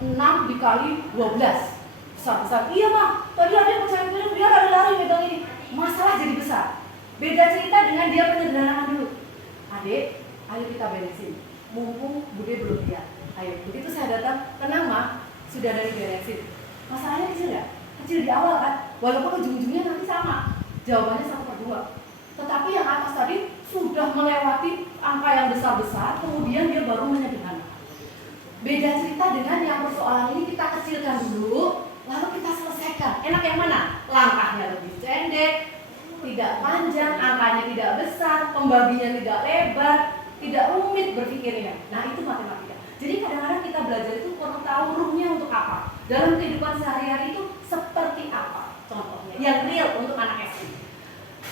6 dikali 12. Besar-besar. Iya Mak, tadi ada yang mecahin piring, dia lari-lari megang ini. Masalah jadi besar. Beda cerita dengan dia penyederhanakan dulu. Adik, ayo kita beresin. Mumpung Bude belum lihat. Ayo, begitu saya datang, tenang Mak, sudah dari beresin. Masalahnya kecil nggak? Kecil di awal kan? Walaupun ujung-ujungnya nanti sama. Jawabannya 1/2. Tetapi yang atas tadi sudah melewati angka yang besar-besar, kemudian dia baru menyederhanakan. Beda cerita dengan yang persoalan ini kita kecilkan dulu, lalu kita selesaikan. Enak yang mana? Langkahnya lebih pendek, tidak panjang, angkanya tidak besar, pembaginya tidak lebar, tidak rumit berpikirnya. Nah itu matematika. Jadi kadang-kadang kita belajar itu perlu tahu rootnya untuk apa. Dalam kehidupan sehari-hari itu seperti apa contohnya, yang real untuk anak SD.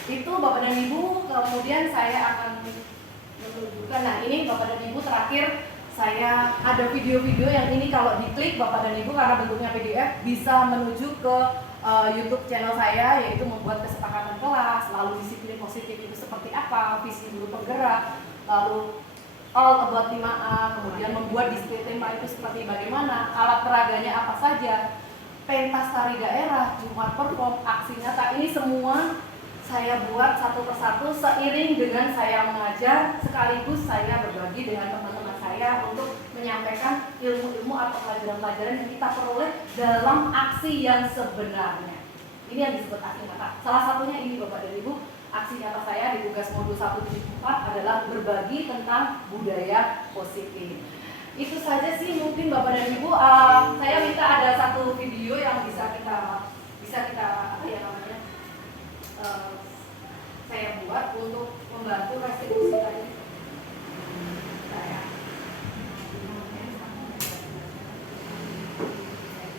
Itu Bapak dan Ibu, kemudian saya akan menunjukkan. Nah ini Bapak dan Ibu terakhir saya ada video-video yang ini kalau diklik Bapak dan Ibu karena bentuknya PDF bisa menuju ke YouTube channel saya, yaitu membuat kesepakatan kelas, lalu disiplin positif itu seperti apa, visi guru penggerak, lalu all about 5A, kemudian membuat disiplin tema itu seperti bagaimana, alat peraganya apa saja, pentas tari daerah, Jumat perform, aksi nyata, ini semua saya buat satu persatu seiring dengan saya mengajar, sekaligus saya berbagi dengan teman-teman saya untuk menyampaikan ilmu-ilmu atau pelajaran-pelajaran yang kita peroleh dalam aksi yang sebenarnya. Ini yang disebut aksi nyata. Salah satunya ini Bapak dan Ibu, aksi nyata saya di tugas modul 174 adalah berbagi tentang budaya positif. Itu saja sih mungkin Bapak dan Ibu. Saya minta ada satu video yang bisa kita apa ya namanya, saya buat untuk membantu restitusi tadi.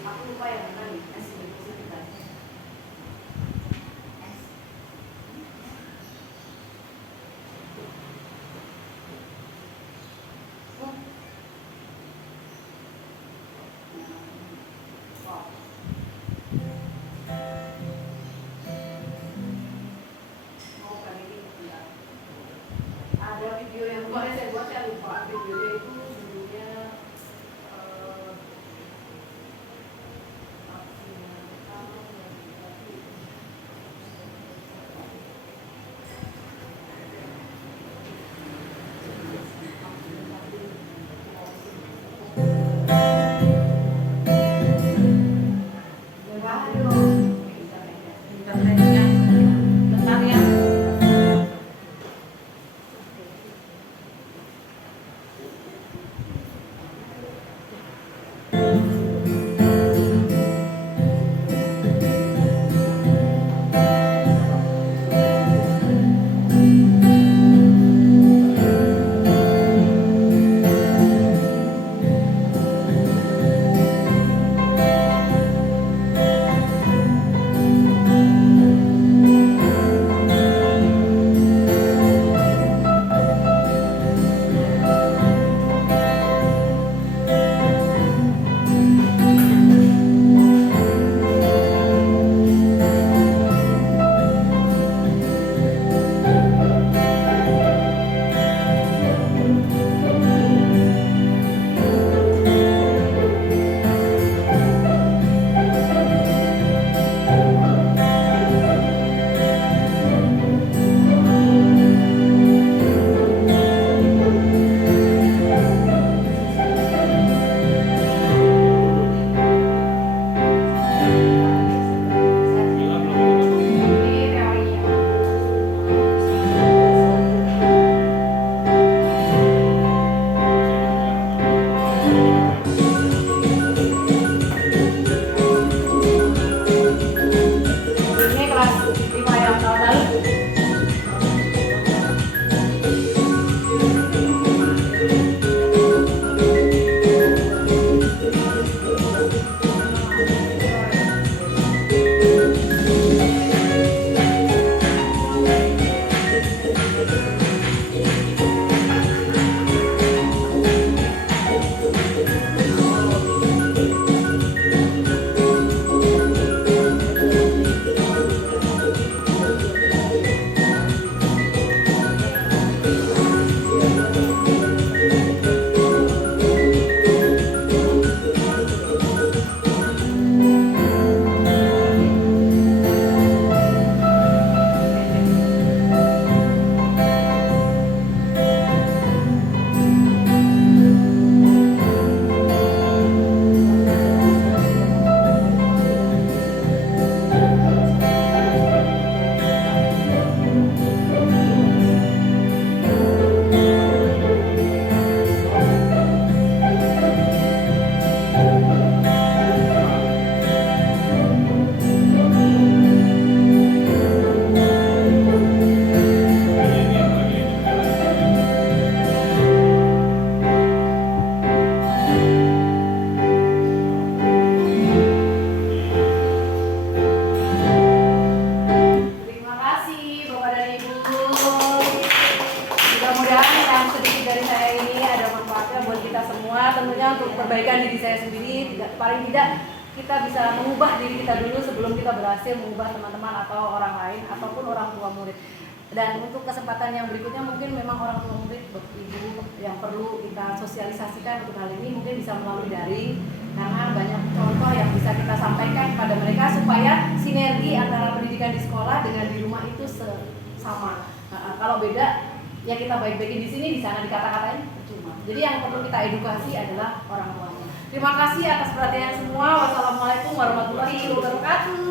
Aku lupa yang mana nih restitusi tadi. Ada video yang kemarin saya buat, saya lupa videonya itu judulnya tentunya untuk perbaikan diri saya sendiri, paling tidak kita bisa mengubah diri kita dulu sebelum kita berhasil mengubah teman-teman atau orang lain ataupun orang tua murid. Dan untuk kesempatan yang berikutnya mungkin memang orang tua murid, ibu yang perlu kita sosialisasikan untuk hal ini mungkin bisa melalui daring, karena banyak contoh yang bisa kita sampaikan kepada mereka supaya sinergi antara pendidikan di sekolah dengan di rumah itu sama. Kalau beda ya kita baik-baikin di sini, di sana dikata-katain percuma. Jadi yang perlu kita edukasi adalah orang tua. Terima kasih atas perhatian semua. Wassalamualaikum warahmatullahi wabarakatuh.